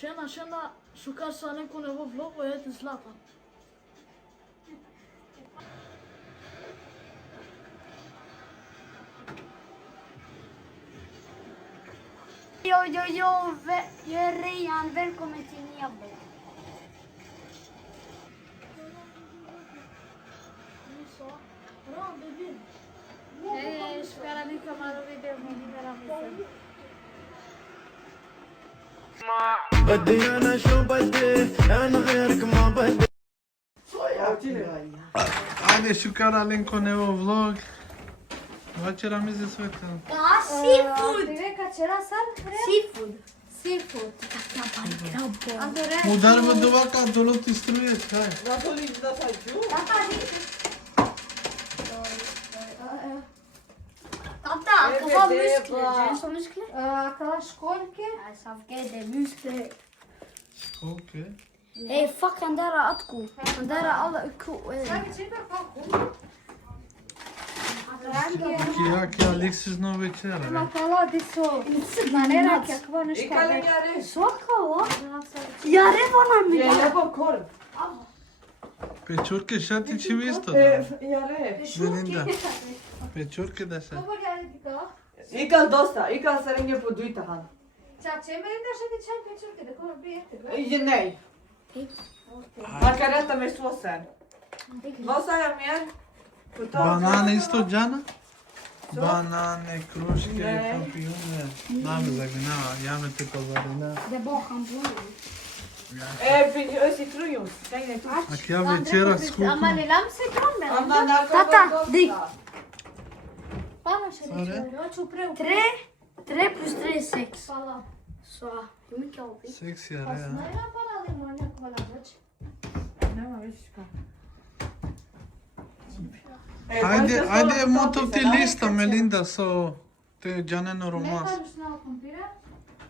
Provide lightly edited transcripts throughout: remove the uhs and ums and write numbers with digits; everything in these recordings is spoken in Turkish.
Tjena, shukash alaikum på vår vlogg och jag heter Zlatan. Jo, jag är Rejan. Välkommen till nya vlogg. Espera nem tomar o vídeo muito rápido. بدي انا شو بدي انا غيرك ما بدي Ajde, šukara Alenko, evo vlog. Večera mi se sveta. Da, seafood. Seafood. Udar vă duva ca dolo ti struješ, hai. Tata, aquela muskler. São muskler? Aquelas skolke. Ja, savke de muskler. Okej. Ey, fuck han där atko. Han där alla Kia luxsuzno vecera. Aquela de so. Maneira que aquela não escapa. Soka va? Yare bana mı? Pečurke, šta ti će vi isto da? Melinda, pečurke da se. Ikal dosta, ikal sarenge po duitahan. Čače, Melinda še ti čaj pečurke, da ko bijete. Nej. Man kan rätta med såsen. Vad sa jag mer? Banane isto džana? Banane, kruške, pampijune. Nami zagina, javne te pavarina. Det är bara hamburgare. Citrujus. A kia večera skupa. Ama nilam se krombe. Tata, dik. Pano še Sorry? reći. Ja ću preu. 3 plus 3 är 6. Pala. Så, hur mycket har vi? Seksi are, Pa ja. snajla pala limonja kola već. Nema više ka. Ajde motov ti lista, Melinda, so te džaneno romas. Nekaj snao kompira.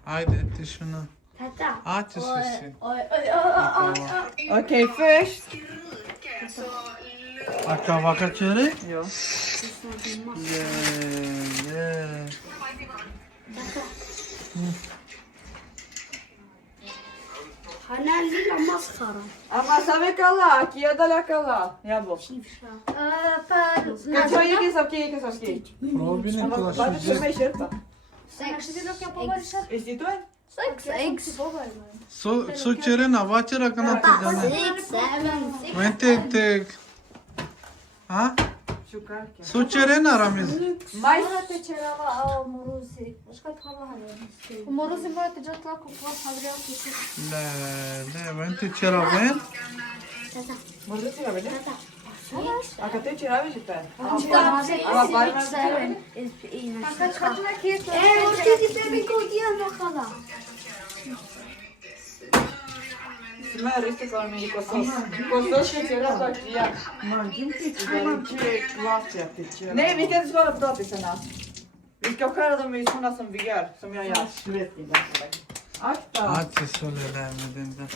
Ajde, ti šuna. Tata. Ači si. Okej, först. A kavaka čere? Jo. Je. Han är lilla maskara. Ama same kala, kia dalja kala. Jabo. Kad ćemo jeki savki. Probine Ama kula bada ću me šuđe. šerpa. Ще ти док я побачиш. Jesi tu? 6 eggs. So čere na večera kana ti džane. 6, 7, 6. Vente te... A? Šukarke. So čere na ramiz. Majs. Morate čerava, a moruzi. Znaš kaj hvala hvala? U moruzi morate džat lako klas havrijal. Ne, vente čera ven. Možda ti ga vidi? A kad te će raviš te? Kad neki je to. Ti tebi kutija nokala. Smer isto kao mi ko sos. Ko sos će rada kija. Nej, vi kan inte svara potatisarna. Vi ska skära dem i såna som vi gör, som jag gör. Akta! Ači so lele, Melinda.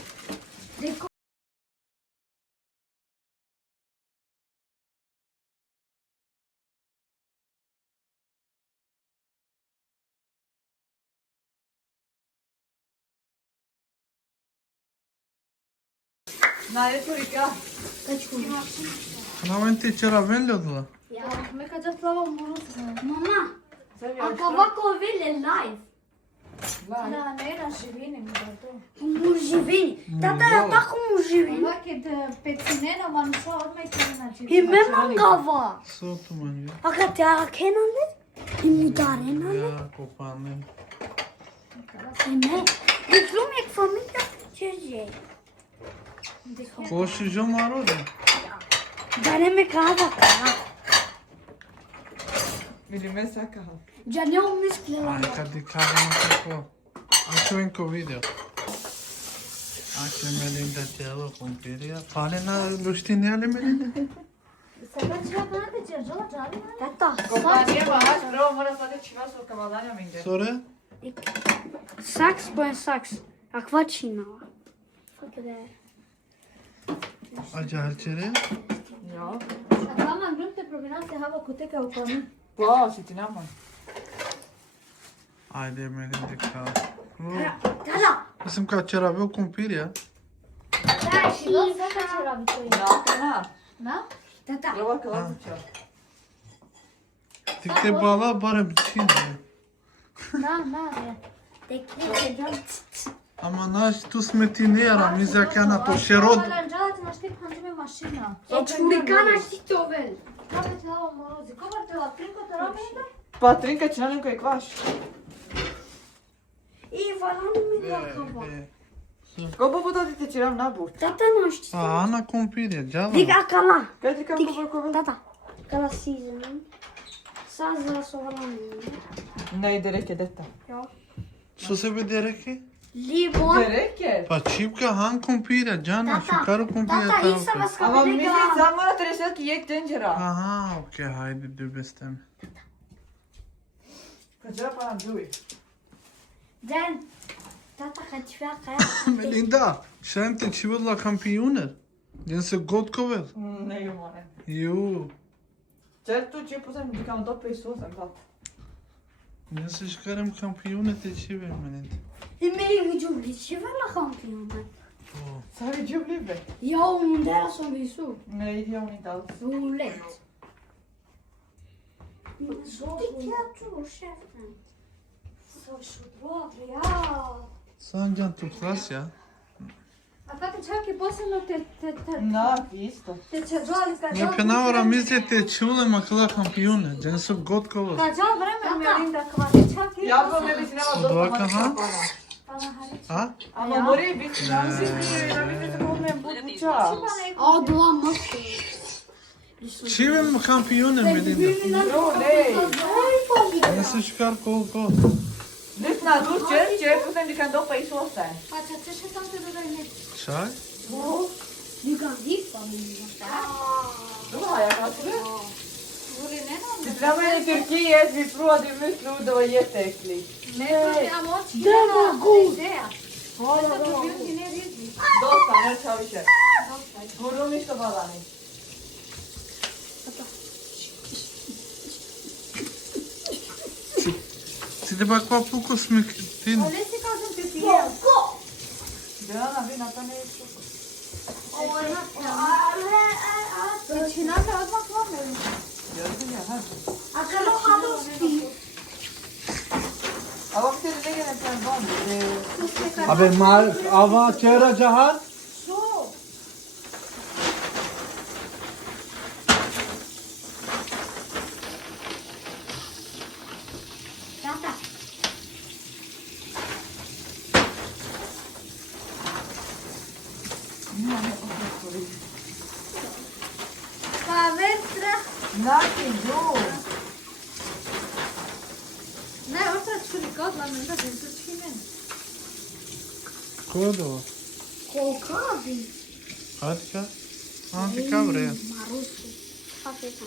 Nej, det tror jag. Na vente čera ven ljudila. Ме kad džat lava u moruzi. Mama, Sen vi ako ovako vile live. Da, ne jedan živini mi da to. Mu živini. Tata, ja tako mu živini. Ovakid pecinena man sva odmah znači. I me mangava. So tu manje. A kad te akenane? I mu darenane? Ja, kopane. I me. I glumik familia čeže. Ko šuđo maro da? Da ne me kava kava. Vill du med söka han? Da ne u muskler. Aj, kad ti kažemo kako. Ači venko video. Ači Melinda tijelo kumpirija. Pale na luštini, ali Melinda? Sada će ja gledati će žela džali. Tata, Kompanije baš, prvo mora sljedeći vas u kamadanja minde. Sore? saks på en saks. Akvačina. Fuck det. Ači halčere? Ja. Akka man glömde provenance hava kuteka u konu. Wow, sitter namn. Ajde Melinda kao. Tata. Mislim kad čerabe u kumpir, ja? Da, și doar să faci ravițoi. Da, că na. Da? Tata. Probabil că la ducea. Tik te bala barem cine. Da, da. Te cred. Ama naš tu smetinera, mi za kana to šerod. Alergeala mă știi când mașina. Deci huricana știi tovel. Kako ti dao morozi? Kako ti dao? Trinko te Melinda? Pa trinka će na neko i kvaš. I valanu mi la cava. Kako puta ti te ciram na burt? Tata nu știi. A, Ana kumpir je, džava. Diga akala. Kaj ti kam kovel? Tata. Kala season. Saza so valanu. Ne ide reke detta. Što se bi dereke? Limon. De reke? Pa čipka han kumpir je, džana, šukaru kumpir je Tata, i să vă tamo. Ama scape de mislim gala. samo na tresel ki jek tenđera. Aha, okej, hajde, du bestem. Kad ćera pa nam džuvi. Dan. Tata, kad ću ja kaj. Melinda, šajem te čivod la kampioner. Den se god kovel. Ne ju more. Ju. Cer tu ce putem di kam dope i susem pat. Den se škarem kampioner te čive, Melinda. I mei giubli, ce vă la campione? Sari džuv libe. Eu unde era să visu? Ne ide ja unit alt. Rulet. Ti chiar tu, șefă. Să-și ja. Sanjan tu klas, ja? A tata čak i posebno Na, isto. te će zvali kad Ja penavara misle te čule makla kampioner. Den se god kovel. Kad žal vremena Melinda kvati čak i Ja pa me bi sinema dosta Odvaka, ha? mana. A? Ama mori biti nam si nije, da vidite kako me buduća. A doua măsă. Čivem kampioner, Melinda. No, nej. Den se škar kol kol. Nyt na tu ce putem di kam dope i susem. Face ce și tam te dodajne. Čaj? Diga hipa mi. Duha ja katsoin. Voli neno? Sitten nämä meni Turkiin, että vi provade musslor, det var jätteäckligt. Ne, am oči. Da, god. Ideja. Hvala, Să da. probiu din ritmi. Dosta, ne tar vi kör. Går du inte bara ni? Si te bak pa puko smetin. Ale si kažem te pije. Diana, vina pa ne išu. Deci n-am odmah oameni. Ja sam ja, hajde. Acolo a dus fi. A ovak ti ne gledam plan bombi. Abe mal ava čera jahan? Tata. Pa vecera. Naki, jo. Ne, ăsta e curicat la mine, dar pentru cine? Kodo? Colcavi. Atka? Antika vreja. Marusu. Africa.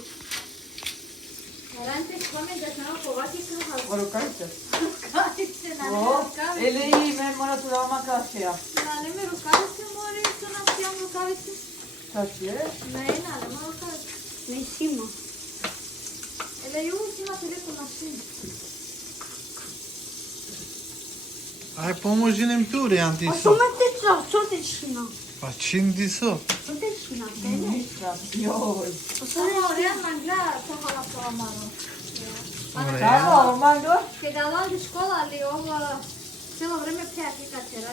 Erante oameni de să nu povati să nu O rukajte. rukavice, na ne O, rukavice. ili me mora tu da oma kašija. Na ne me rukavice mori să napiam rukavice. Kašije? Ne, na ne mă rukavice. Nesima. Ele eu si na telefon mașini. Ai pomoži nem tu, O să Antiso. meteți la sotecina. Pa čin diso? Sotecina, bine? Nisam. Joj. O să Samo orijan nam gleda to hala to amaro. Kako, mango? Că ga luam de școală, ali ovo celo vreme prea kika tera.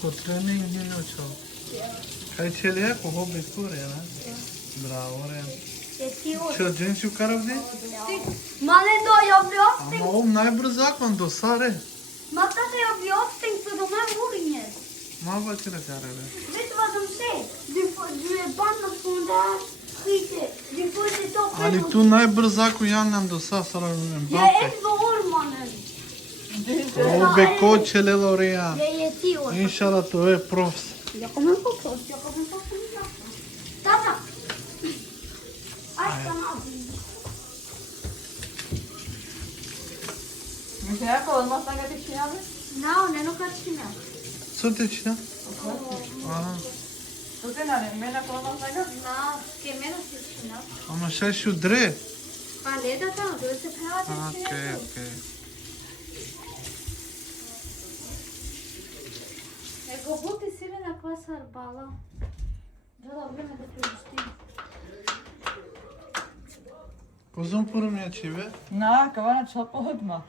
Ko trening nije naučao. Kaj će li jako hobi kure, ne? Bravo, re. E tiur. Čo, dženču karavdi? Male do, eu vreau să Ama ovom najbrž zakon do sare. Ma tata, eu vreau să te mai urinje. Mama će da karave. Vet du vad de säger? Du är bannad från det här skiten. Du får inte ta Ali på tu najbrž zakon ja nam do sa sara Jag är Mbappe. 11 år mannen. Ovo beko će lelo rejan. Jag är 10 år. Inšala to je profs. Jag kommer på prost, jag kommer på prost. Tata! Aj, stanna. Mislim, jako odmah sam ga ti činjali? N-au, ne nu ca cine. Sotečna? Aha. Tu te na ne, mene ako odmah sam ga? Na, că meno se cine. Ama še šu dre. Pa leda tamo, dove se prava de cine. Okej, okej. Побути сирена квасар бала. Джала време да прегости. Uzun purumya çivi. Na, kavana çöp olma.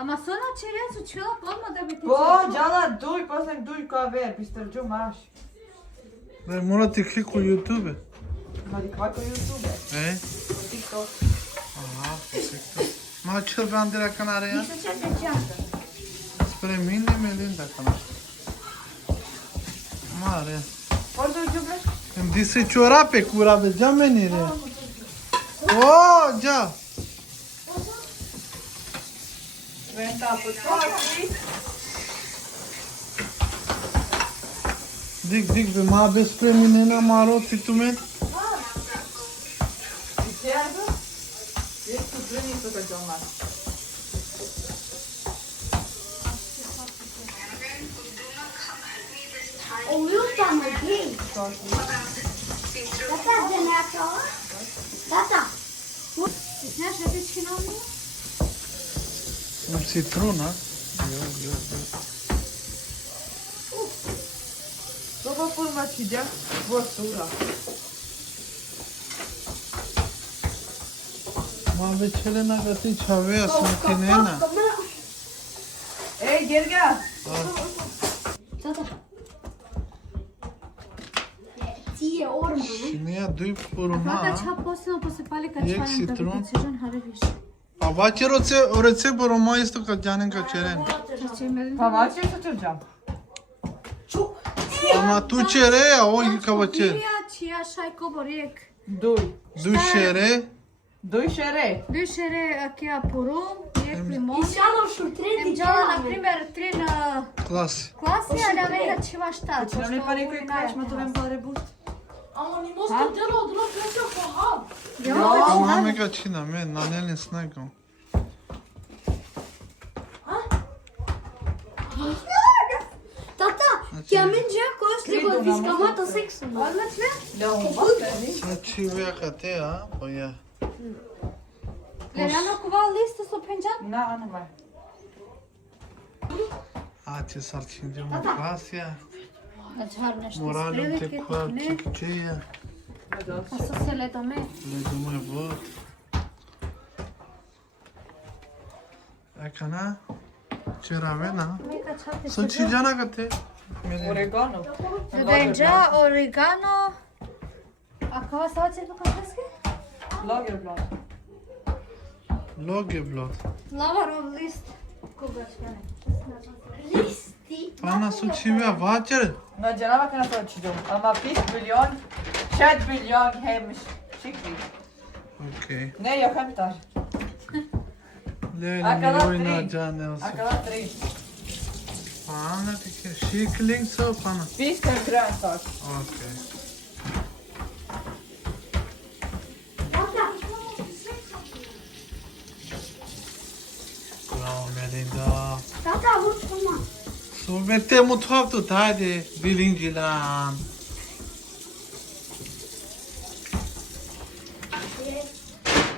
Ама со на чересу чела полма да би ти Bo, Jala, duj, posle duj kaver, pistar maš. Ve Murat ikli ku YouTube. Ma di kako YouTube. Po TikTok. Aha, perfecto. Ma çıl ben direkt kanare ya. Мисля, че те чака. Spre mine Melinda kanare. Mare. Orada YouTube. Îmi dise ciorape cura de geamenire. Oh, ja. Venta po tvoji. Dik ve ma spre mine na maro titumen. Içeride. Eski treni sokacağım ben. Уютно, гей. Тата, денеко. Тата. Знаеш, да ти чинам? Un citron, ha? Yo. Baba purma çiğdem. Bu sura. Ma becele na gati çave asın na. Ey gel gel. Тата. Ти е орма. Şinia duy purma. Тата ча посилно посипали Ек качванен да ситрон. би ти сежан харевиш. Avacer orețe purma este că canen ca ceren. Че Мелинда? Tamam çiğ tutacağım. Ama tu cere ya o cavacer. Копирија, чија шај коборек. Duy. Du şere. Duy şere. Душере, кеа порум, ек лимон. И само што трети Ем джала, например, 3 на Klas. класи, а да веќе чива шта. Почему не пари кој кажеш, ма това пари буст. Ама не може да дела од друг вече похаб. Ama me kaçina men nanelin snagom. Тата, ќе мен джа кој сте го дискамата сексуално. Leon bak. Saçı ve kate ya. Oya. Леляно кова листа со пенџан? Na ana var. Aç sarçınca mı klas ya. Ачар нешто. Moralim te kuar çiçeğe. А со селето ме. Legume vot. Ekana. Ceravena. Мека чате. Saçıcana kate. Oregano. Денџа, орегано. А кова сава цепа кафески? Lagerblad. Logeblad. Лаваров лист. Кога шкане? Листи. Bana suçu ve vacer. Na Cenab-ı Hakk'a açacağım. Ama 1 milyon, 6 milyon hemmiş. Şükri. Okey. Ne yakın tar? Leyla Akala mi tri. oynayacağını olsun. Akala 3. Bana dike. Şikling so bana. 1 grön tar. Okey. Bravo Melinda. Тата, вучкома. Sohbette mutfak tut hadi. Bilinci lan.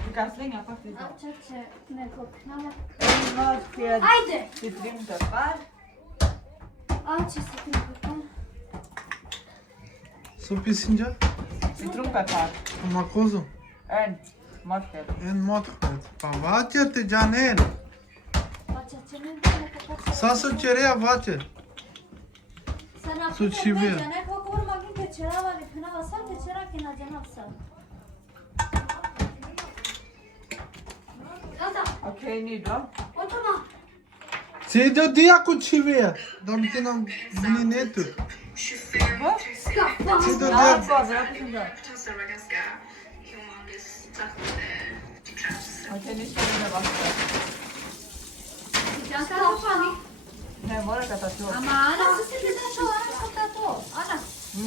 Du kan slänga faktiskt. Чаче, неко пнала. En matsked Ајде. citronpeppar. Аче се пинката. Su pisince. Citronpeppar. Ama kuzum. En matsked. En matfet. Pa vacer te canen. Аче, не неко Sasă cerea vacer. Са на Сучивија. пример, некој говор маги ке черава ви пенава сам, ке чера ке наđenав сам. Тата, Okej, ny då. отома. Se de dia cu civia. Dar te n-am blinetul. Va? Скафа. Se de Ne dia. yapacağız? Ne yapacağız? Tossar var ganska humaniskt så att det krävs. Okej, nu ska vi vaska. Скафани. Ne var det att ta? Ама Ана се се виде што Ана со тато. Ана,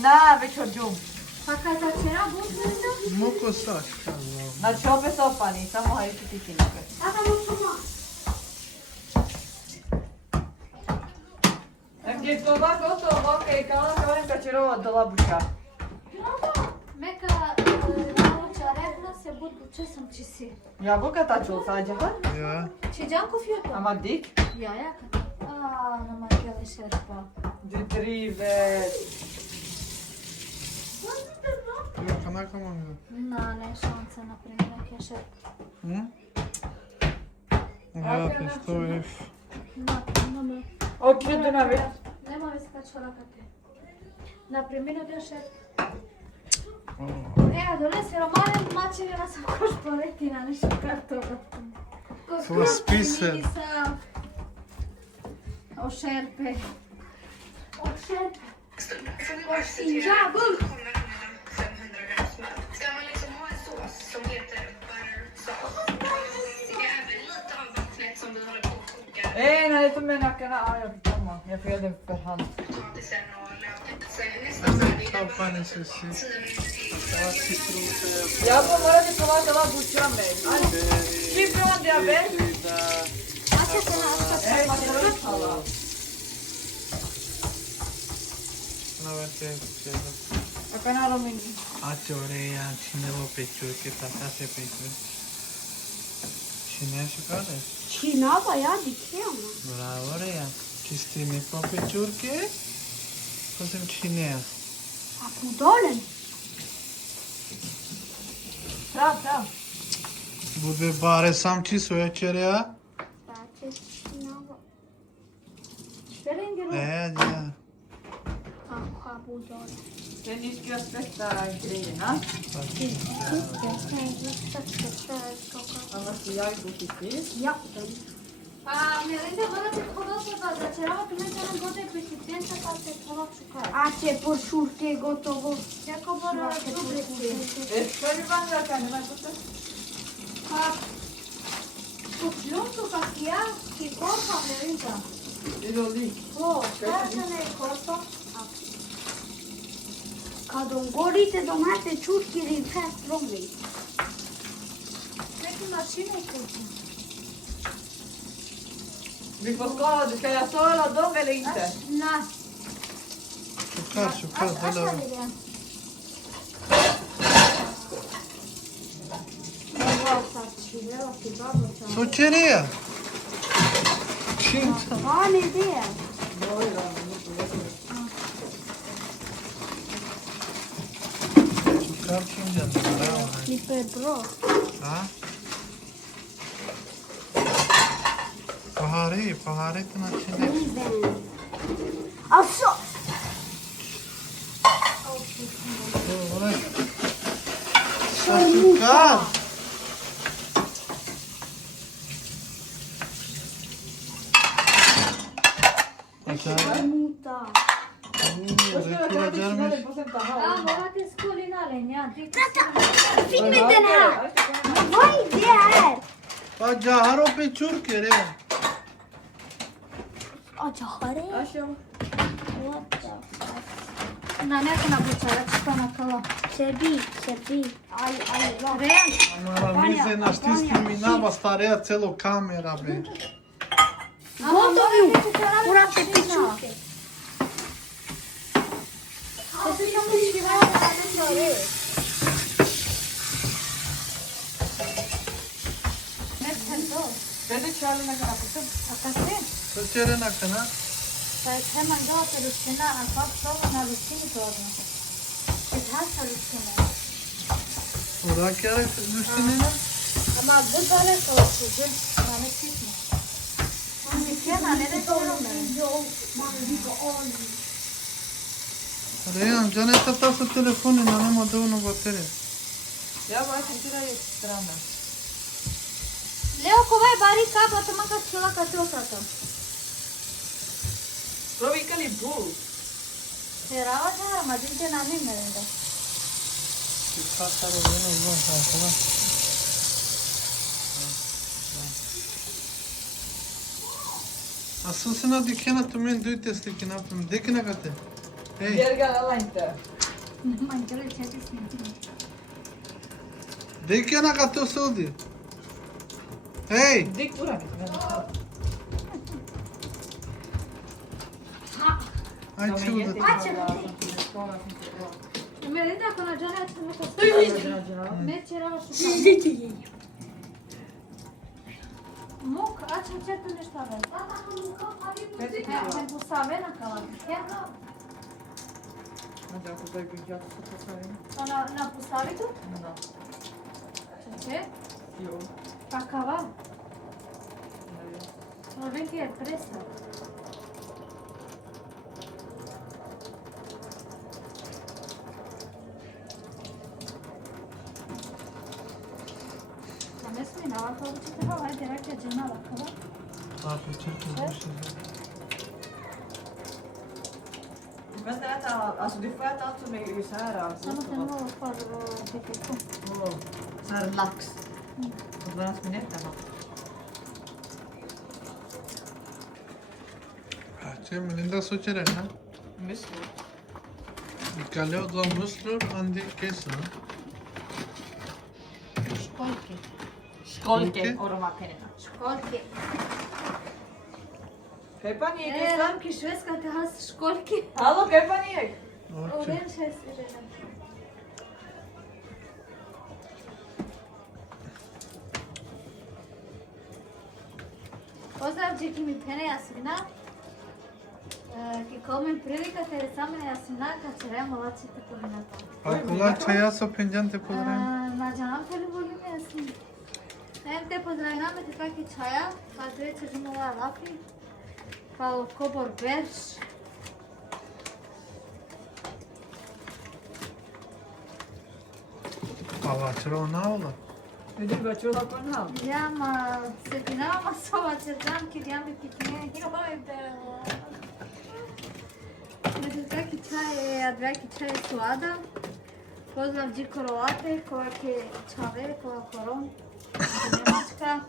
Na, vi çocuğum. така та чера бутнеса. Moco saç. Na köpet soppan i, samma har ju inte tyckt inte. Тата, вучкома. Gdje smo ovako gotovo okej, kao neka vremka će ovo do labuća. Мека науча рекна се буду чесам чиси. Jabuka taču sađa. Ya. Чи Джанков јуто? Ama dik. Ја, ја. А, на макеле. Keshirpa. Du driver. Kana kaman ya. Nane šanse na primjer keshirpa. Ja, förstår ju. Och kryddorna vet. Nema viska čorakate. Na primjer keshirpa. Donesi Romani mačevi na sam koš poleti na nešto kartova. Så spisen. Och skärpe. Och skärp. Kommer använda 500 gram smör. Ska man liksom ha en sås som heter butter sauce? Det är även lite av vattnet som vi håller på att koka. Nej, ta med nackarna. Ah, jag fick komma. Jag får göra det för hand. Potatisen och löken. Sen nästan färdig. Kapan är så syk. 10 minuter till. Ja, citronskär. Jag kommer att det kommer att vara bussar med. Ifrån diabetes. Nej, man kan inte alla. No, vete, cielo. Acá no lo mismo. Achore ya, chine lo pecho, que tatase pecho. Chine şu kadar. Çina bayağı dikiyor ama. Bravo ya. Kistine po pechurke. Kızım çine. Akudolen. Fram, fram. Bu be bare samçı söğeçere ya. Belki Çina var. Spelar Evet ya. Akudolen. Sen nu ska jag spetta grejerna. Annars blir jag positiv. Yaptım. Melinda, bana bir kola da vecera pimenta gode precipenta ca se kola çukar. A ce poșurke gotovo. Jako bara dobrete. Ska du vandra kan du vara Kupluntu kak ja, ki korpa Melinda. Det är roligt. O, šta se ne korpa? Kad de går lite de här pečurkor i festrommet. Neki mašine kupi. Vi får skala. Du ska jag sala dem eller inte? Na, Şukar, aşağı dala. gidelim. Söğeçere ya. Çin. Vad är det? Şukar çin canım. Bravo. Klipper bra. Ha? Paharetin içinde. Liven. Alltså! Şukar. Muta. Då ska jag ta det på sen ta A, hand. morate scolinare, nea. Fick ni den här? Vad är det här? Jaharo pechurke re. Acı hare. Aşağı. What the fuck? Na nekuna bučara, čupana kala. Sebi. Aj, bra. Rejan, Mara mize na ști discriminava starea celo camera be. Gotovi. Urate pečurke. to se samo šivara da ne čore. Nekaj to. Väldigt kärlen kan jag få. Akase. Söğeçere nakana. Pa je hemen date ruština, a kak soba na ruštini to odno. Et hasa ruština. Ora chiar düştüğünü. Ama bu daleko oturuyor. Yani sitme. Sitme, ne de doğru mu? Rejan, già ne sta passando il telefono e non è modo uno battere. Jag bara tycker det är stranden. Leo, kovai bari kap, atama kad čula kad se osata. Provika li bul? Serava čara, ma dinte na mi Melinda. Si passa lo bene il buon tempo, va. Aslında dükkana tümün düğüt destekini yaptım. Dekine katı. Hey. Bjergar alla inte. Man gör det känns inte. Dekine katı o soldi. Hey. Dick Burak. Ay çıldı. Melinda, kuna jana atama kad ne čera su. Muk, aç tu nešto ave. Ne postave na kalanke. Znači ako to je kuhija, to se postavim. Ona na postavi tu? Da. Če? Jo. Kakava? Ne vem. No vidi je presa. Ne smije na ovako učite, ajde rekla je na lakava. Abi çok bir şey. Vänta, vänta. Alltså du får äta allt som är isär. Alltså. Samo te malo kvar pipiku. Åh, så här lax. Och vad ska ni äta då? Şey Melinda su cerela. Musslor. Caleo do muslo andi queso. Školjke. Skolke och de här pennorna. Školjke. Kaj pa nije E, kisa? ramki švedska te has školjke. Hallå, kaj pa nije? Okej. Ovdje še se žena. Pozdrav Đeki mi pene jasmina. Ki komen prilika te samene jasmina kad će remo lačiti povinata. Akula çaya so pencan te pozdravim. Na canım teli volim jasmin. Hem te pozdravljam te taki čaja, kad reče žumova lapi. Kao kobor berš. Allah çıra ona ola. Du var čula på en hamn. Llama, se finava sova čeržan, ki llami pitnije. Među taki čaj, draki čaj suada. Pozdrav Đikorolate, kovake čave, kovakorom. Nemačka.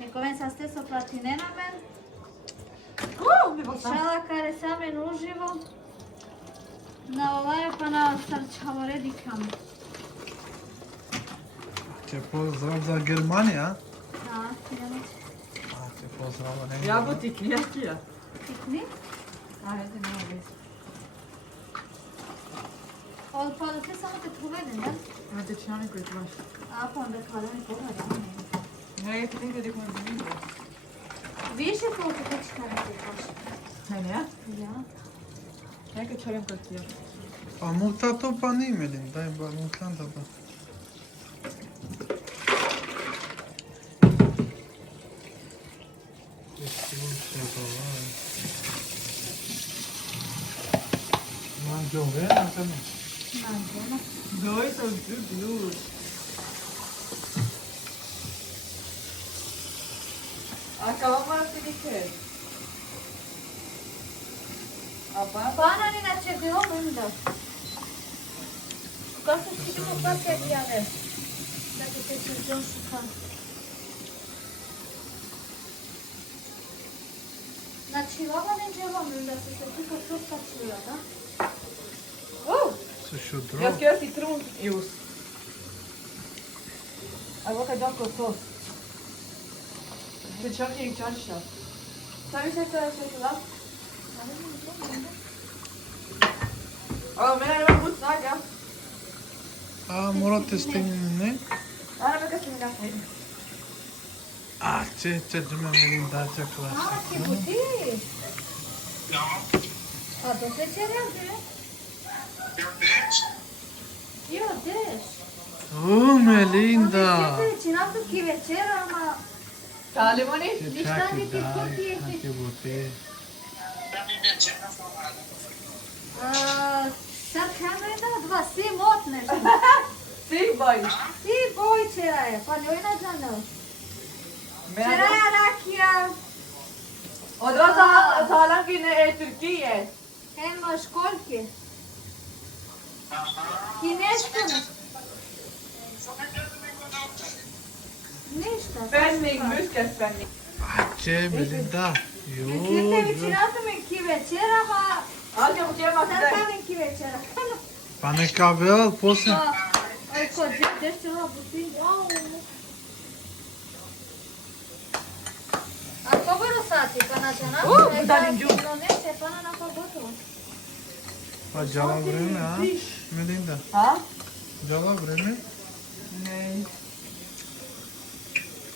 Nekoven sa steso platinenamen. Šala kare samen uživo. Na ovaj pa na starčavo redikam. Te pozdrav za Germania. Da, Nemačka. Te pozdrav ne. Jabuti knjekija. Piknik. A, ja te nema veze. Od pa da te samo te povedem, da? Ja te člani koji traži. A pa onda kada mi pogledam. Ja, ja te nikad ih možda vidio. Više koliko te čitare ti košta. Mene, ja? Ja. Neka čarim kod ti ja. A mukta to pa ni Melinda, je bar mutlanda da. Jove, tamam. Nađeno. Doj sam ljud. A kao moram ti nikad? A pa? Banan inače bilo Melinda. Kako si ti mu paket jave? Tako te će John šuka. Znači, ova neđe vam Melinda se tuka prosta čula, da? Sušudro. Jag ska göra citronjuice. Jag råkar dricka sås. Det köpte jag i Kancha. Kan vi sätta det så va? Ja, men det var mot snaga. A morate stinne. Ja, det verkar som en gaffa. A ce dime Melinda ce klasă. A, che puti! A, to se cerează? Io deš. Melinda. Ci n-am tu chi vecera, ma... Tali mani? Ce čaki daj, neke bote. Sad kaj me da dva, si motneš. Si, boj. Si boj čeraje, pa njoj na džanel. Men Čeraja rakija. och då talar han i Turkiet. Eno školjke. Kinesko ne. Ništa. Spänning, muskelspänning. A ce Melinda. Kite mi ci nato mi ki večera, ha... Allt jag får göra Sad med kanim ki večera. Pa neka vel poslije. Oj, ko, gdje će ova puti? A koliko sati kanađana? dalim đup. No neće, pa na gotovo. Pa djava vreme, a? Melinda. Ha? Djava vreme? Nej.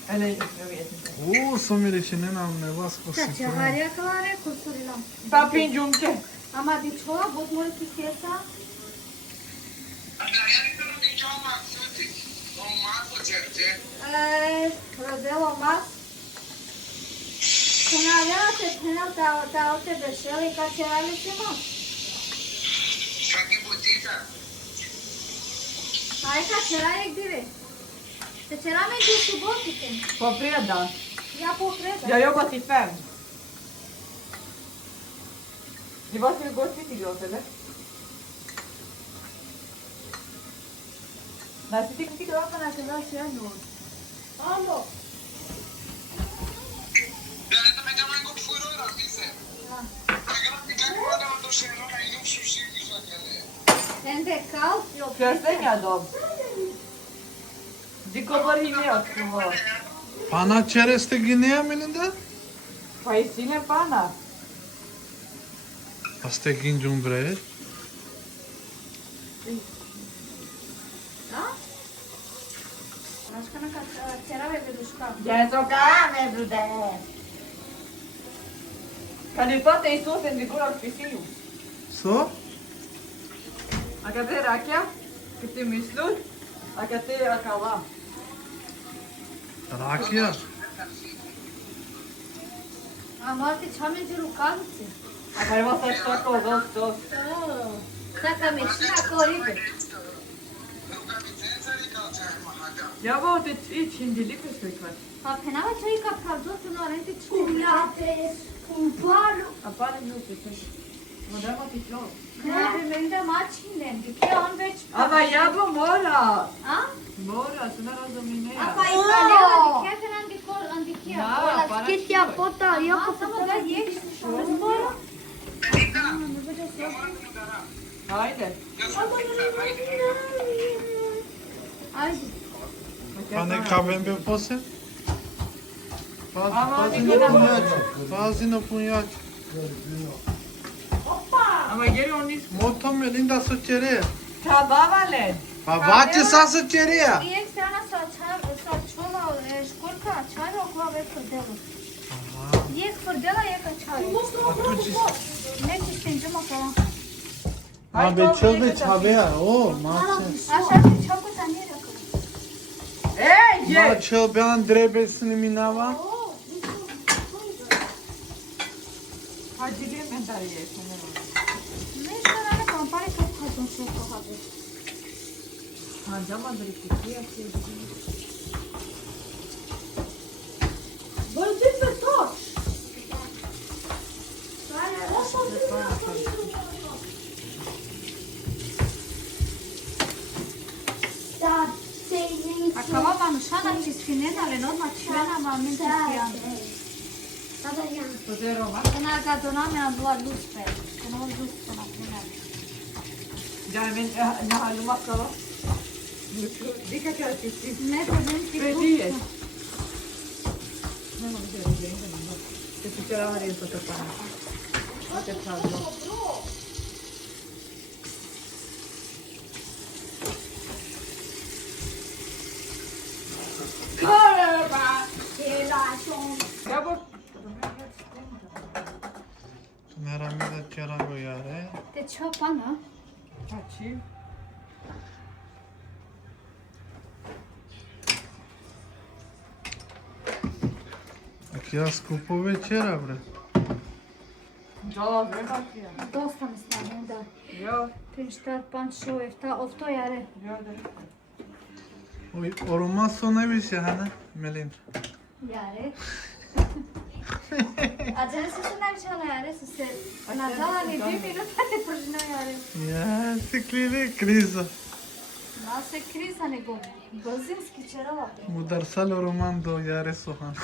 Eller jag vet inte. Som är det känner namnet. Vad ska Cioè, c'è jag varia clare, costruiamo. Papin junke. Ama di çoğa bot mori ki kesa. Rodelo mas. Penalea te penal da te beșeli ca ce ale se mă. Hai ca ce la e dire. Te ce la me du subotike. På fredag. Ja på fredag. Jag jobbar till 5. Ni bara skulle gå till glas eller? Nej, så tycker jag att man ska lära sig nu. Alo. Sende kalk yok. Ska jag stänga dem? De kommer inåt. Pana çerez de Guinea, Melinda? Paisine pana. Asta e ginjum bre. Da? Nașkana ca cerave de dușca. Jag så kan bruder. Kan du fatta i såsen det går att fiska? So? Akate rakia, kete mislul, akate akala. Rakia. Am alte çame de rucanțe. Akare var så stark och gott så. Dacă mi știa coride. Jag var åt ett kindelig fiskekväll. Pa penava çayı kapkaldı. Tunu arente çikolate. Cumparo. Apare nu fisk. Men det var till klart. Ne Melinda maçinden. Dike on veç. Ama jag var mora. Ha? Mora, så när de dominerar. Apa italeva dike falan dikor andike. Da, Ola para skit ya pota. Ya kapata da yek. Mora. Haydi. Haydi. Pane kavem be pose? Fazino punhać. Ama geri onu Moto Melinda să cere. tabavalen. Avace să cere. Lijek strana sa čula škurka čajno kova frdela. Lijek frdela je ka čaj. Neći stinđemo kova. Ma be çıldı çabea. O, maçı. Așa ti čoku ta nije rekao. Ej, Ma je. çılbean drebesini minava. Hadi gel ben daha ye. Ne strana kam pare ka kazon se kova be. Harcamadır iki ya. Vorbim pe tot. Acaba manușana ci sfinena ale norma cilena ma mente spian. Så det är Roman. Până ca dona mea doar luspe. Că nu dus pe la primar. Ja, men jag har ju massor då. Vilka kallar det för? Ne putem fi Predie. Nu mă gândesc de ainda. Det tycker jag har det så att fan. Att det tar då. Jag var Nera mi de cerango iare. Te ce pana? Taci. Aqui as cupo vecera bre. Da, vrem taci. Dosta mi stane, da. Ja, Prin ștat pan show efta ofto yare. ja det. Oi, oruma sona vise hana Melinda. Yare. Acele să se n-ar cea yare, să se nazala ni 2 minute te prăjina yare. Ya, siklili kriza. Nase kriza nego brzinski cerela. Mudarsal roman do iare sohan.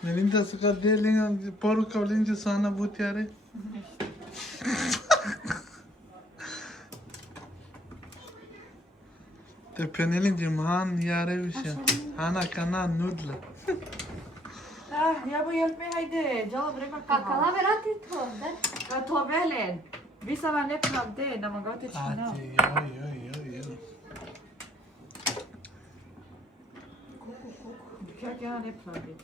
Melinda suka delinga poru kavlinje sana but iare. Te penelinje man iare vise. Hana kana nudla. Jag var hjälp mig hejde. Jag brukar Kakala verati to, da? Jag tar väl en. Vissa var nästan av det när man går till Kina. Oi. kan göra det plötsligt.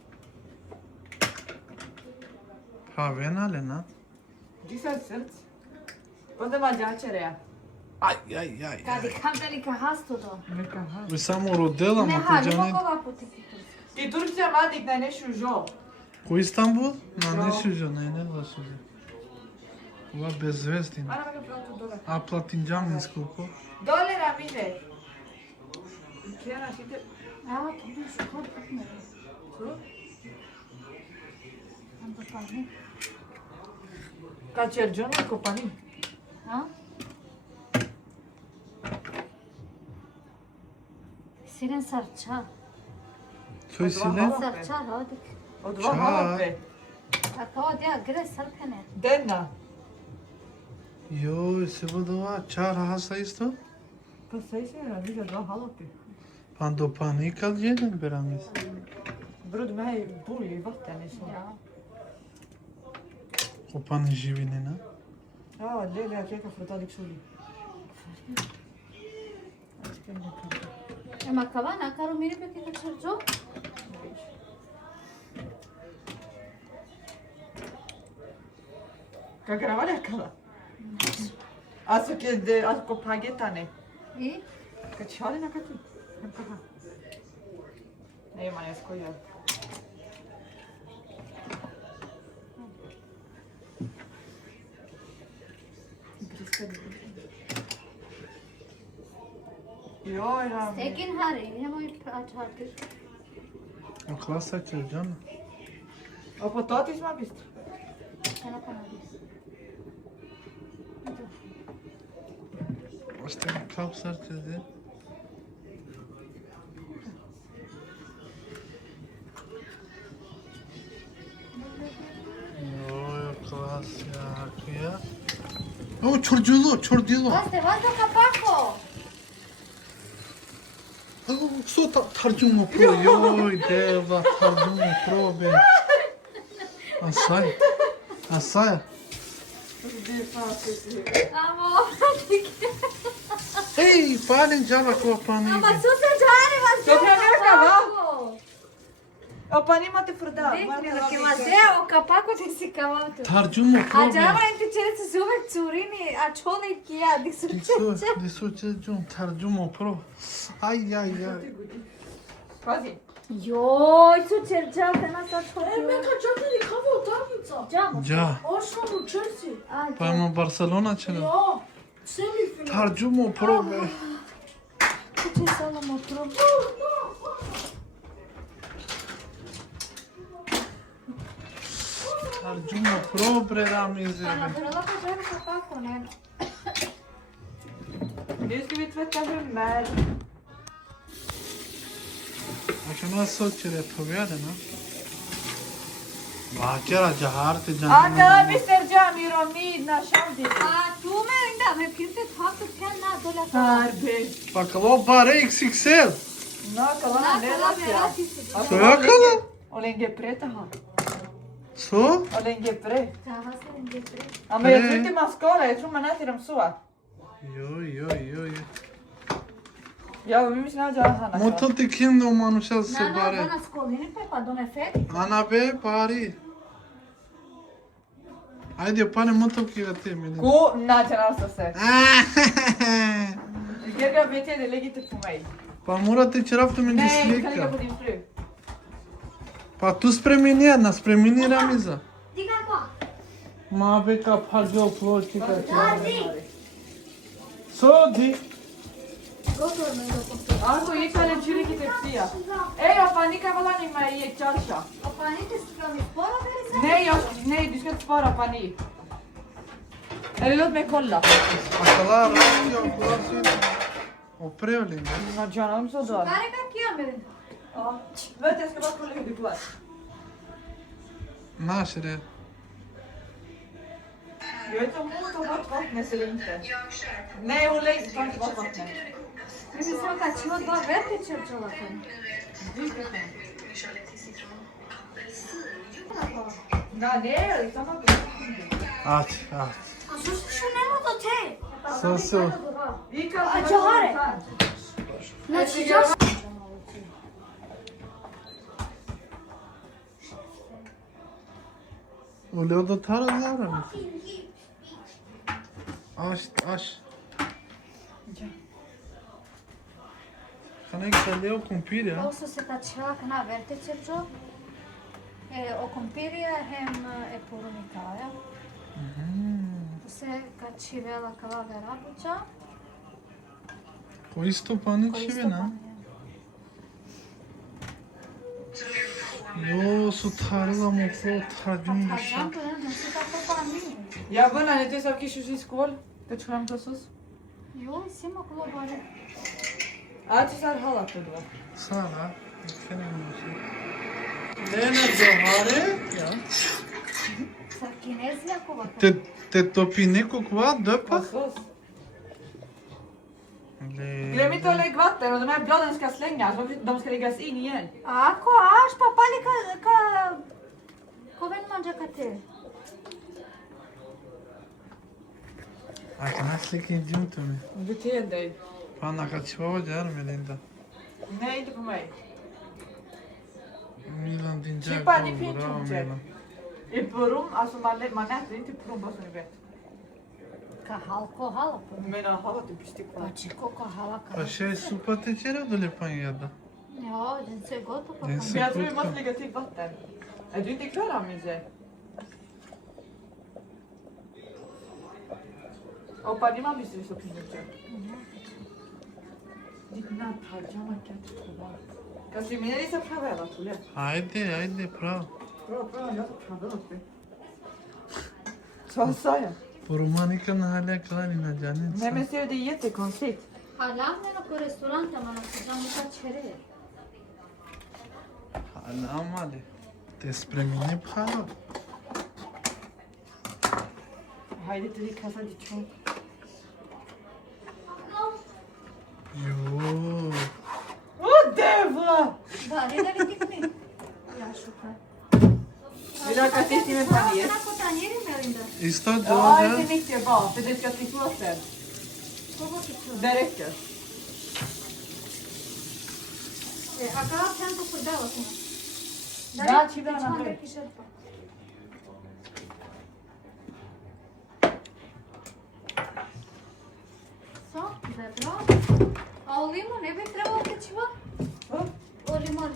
Kahven Lena. Güzelsin. Onda mađa cerela. Aj, aj, aj. Kad je kam velika hasto do. Neka ha. Vi samo rodela Ne, mă ha, cu ne Janet. mogu ovako potiti. Ti Turcia madik na nešu žo. Cu Istanbul? Na, Da. ne suđo, ne da suđo. Ova bezvezdina. Ana mega platu dole. A platinđam mi skupo. Dole na mine. Kjena šite. Evo, to bi što kod ne. Ando pa ne. Kad će džona kopani. Ha? Siren sarça. Soy sile? Sarça rodik. Od Ča. dva halape. A kao dja gre sarkane. Denna. Joj, se vodova, čar hasa isto? Pa sej se je vidio dva halape. Pa do panika jedan beramis. Brud me bulje i vatten så. Ja. O pani živinina. Ja, det är jag kekar för att ta dig soli. Ema kavana, karo miri beki ka çarço. Kan grava det kalla? Alltså det alltså på pagetane. I? Kad šali na kati? Nej man, jag skojar. Joj, Rami. Tekin hari, nemoj čarti. O klasa će džana. Och potatis man visst. Ena pa nabis. Ošte kapsar će de. Joj, klas jak ya. O çorculu, çorculu. Vaste, vaste kapako! Su tarjumu pro, joj, deva, tarjumu pro be. Asaj, asaj. Amo, Ej, palin džava ko pani. ama su se čari, vas To treba neka va. kapako! Opa, nimate frda. Dekne, dok ima zeo kapako ti si kavatu. Tarjumu pro A be. džava ti čerice su uvek curini, a čolik i ja, dik su čeče. Disu çeçum tarjumu pro. Ay ay ay. Pazi. Joj, su čerčavka na sad E, čolik. neka čak i kava utakmica. Džamo. Ja. Arsenal Chelsea. Aj, Pa ima Barcelona će nam. Ja, semifinal. Tarjumu pro be. Kuće salamo pro. Tarjumu pro bre Ramize. Pa napravila pa želi kapako, ne? Nu ska vi tvätta hummer. Akşama soçere tobiyade na. Bahçera cahar te Anna, can. Mr. Jami, Romani, na šaldi. A tu Melinda, me pirte haklı ken na dola sa. Harbi. Bakalo pare XXL. Na, kalana, Na ne kala lasja. vera tisi. Söyle. Olen pre taha. So? Olen pre. Taha se renge pre. Ja, men jag tror inte man ska det. Jag tror man äter dem så. Yo. Ja, vi måste ha hana. Moto te kim do manuşa se Na, bare. dona skolini pe pa dona feti. Ana be pari. Ajde pane moto ki vate mi. Gå, nađa nas se. Jag vet inte, lägg inte på mig. Pa morate ćeraftu mi Nej, kan lägga slika. på din fru. Pa tu spremini jedna, spremini Ramiza. Diga ko? Ma be ka phajo ploči ka. Dadi. So di. Gotovo me do. Ako ikale čiriki te psija. Ej, pa nikaj volani ma je čarša. A pa niti skrali sporo bili se? Nej, du ska inte spara pani. Eller låt mig kolla. Akala radio klasi. Oprevljen. Nađa nam så då. Kare ka kija Melinda? Ja. Vänta, jag ska bara kolla hur det går. Našere. Jag vet inte om hon tar bort vattnet eller inte. Jag kör på. Nej, hon lägger tar inte bort vattnet. Mi se sam kad ćemo dva veti čerčala ken. Vi kör lite citron. Apelsin. Nej, det är liksom att Aç. A su što nema do te? So. vi kan A džahare? Znači, džas... Oleo do tar alla. Ash. Kan ik să le iau cumpirea? O să se tacea că na vertice jo. O compiria hem e porunicarea. Se cacirela cava verabuća. Ko isto pani čivena? Jo, su tarla mu ko tarjum Pajan dışa. tu nu se ta pani. Ja, bună, ne trebuie să chiși și scol. Că ce-am sus? Jo, sim acolo bare. Ați s-ar halat tu doar. Sana, kene musi. Lena johare? Ja. Sa kinezi acolo. Te topine cu kva döpa? Sus. Glöm inte att lägga vatten och de här bladen ska slängas. De ska läggas in igen. Ako, aș papali ca coven mangia ca te. Ai, nasıl ki jumtumi. Bete dig. Fan, jag kan där Melinda. Nej, inte på mig. Milan din jag. Chippa, ni finns inte. I Purum, alltså man äter inte Purum bara så ni vet. Ca halko halko. Men halat är bestickat. Pachiko ca halaka. Așa e supă te cere dole paniada. Ja, den ser gott ut. Den Men ser jag tror vi gott måste ut. lägga till vatten. Är du inte klar Amise? Opa, din mamma visste så fint. Ditt namn har jag markat på var. Kanske mina lisa favela tror jag. Haide, bravo. Bra, jag tar favela uppe. Så sa jag. På Romani kan hala kalina janin. Nej men ser du, det är jättekonstigt. Halamne på restauranten man ska ta chere. Hala amale. Despre mine phala. Haide till ditt kassa ditt tjong. Jo. Åh, dävlar! Bare da vidikni. Ja šuka. Vill du ha kassetti med panir? Ana cu tanieri Melinda. Isto Ja, doar. inte mycket bara, för det ska till plåten. Kogo ti tu? Det räcker. Acá tanto cuidado cu. Da, ci dă înapoi. So, dobro. A o limon ne bi trebalo ti ceva? O limon.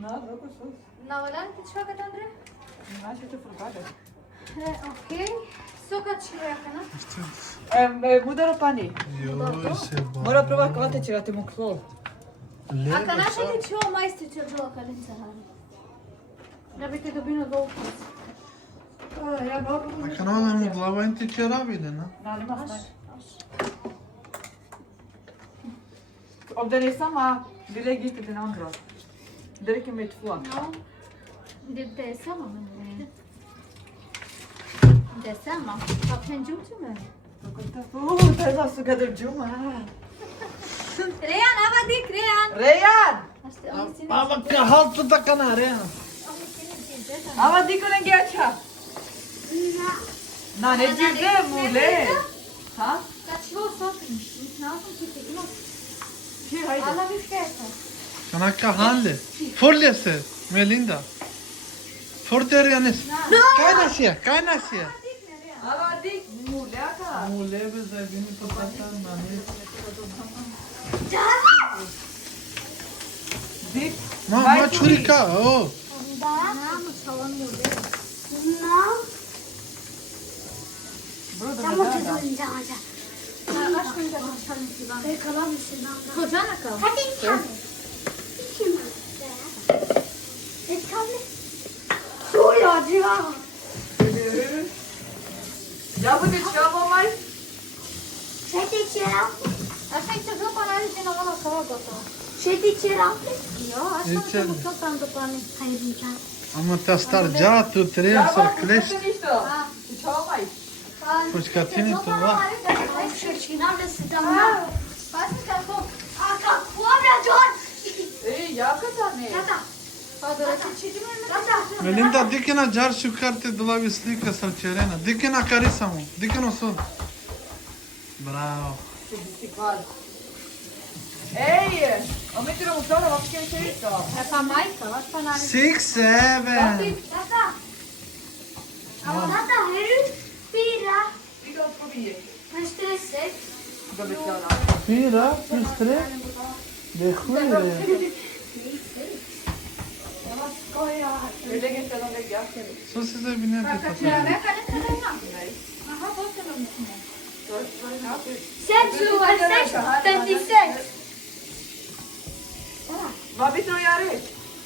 Na, dobro sus. Na volan ti ceva kad Andre? Nu aș fi frugare. Ok. Soka ceva kana? Mudar o pani. Jo, se ba. Mora prova că vate ceva te muclol. A kana še ti ceva mai ste ce bilo kalinca hani. Da bi te dobino dolgo. Ja, dobro. A kanala mu glava inte cera bile, na? Na, det måste. Om den är samma, vi lägger inte den andra. Det räcker med 2. No. Det är samma men det är samma. Vad tänker du med? Det var så gott att jumma. Rehan, ava dik Rehan. Reyan! Baba ka halt da kanare. Ama dikolen geçer. Na, ne cüzde mule. Ha? Kad ćemo sopim? Nazım ki te ima. Şey, haydi. Ala bir festa. Kana ka hanle. Forlese Melinda. Forter yanes. Kaynaşya. Ama dik mule aka. Mule be zabini patata nane. Dik. Ma churika. Oh. Namı çalan murde. Brother, ne da? Aşkım da çalın sivan. Kocana kal. Hadi içelim. Soyacı. Ja, bu dik şava mai. Ședi içelim. Așa e ceva panari din ala cava gata. Ședi içelim. Jo, așa Ce? mă tot am după ani. Hayır diyeceğim. Ama te star ja tu trebuie Ja, să vad crești. ska ni stå? Şava mai. Pușca tine tu va. Ay şu çiğnemle sıcağım. Hai să te foc. Aka kuabla John. Ei, ja kata ne. Gata. Adora ce citi mai Gata. Melinda dikina jar şu karte dolavi slika sa cerena. Dikina karisamo. Dikina son. Bravo. Hej! Om inte de är klara, varför ska vi se ut då? Ja pa majka, vaš panari. 6, 7. Gata. Tata, är du 4? Vi går förbi. Men stressigt. Då blir det klara. 4 plus 3. Det är 7. Jag bara skojar. Vi lägger inte den lägga. Så sitter vi ner och tittar på det. Kan inte ringa? Jaha, vad ska de med? 56. Vad blir det att göra?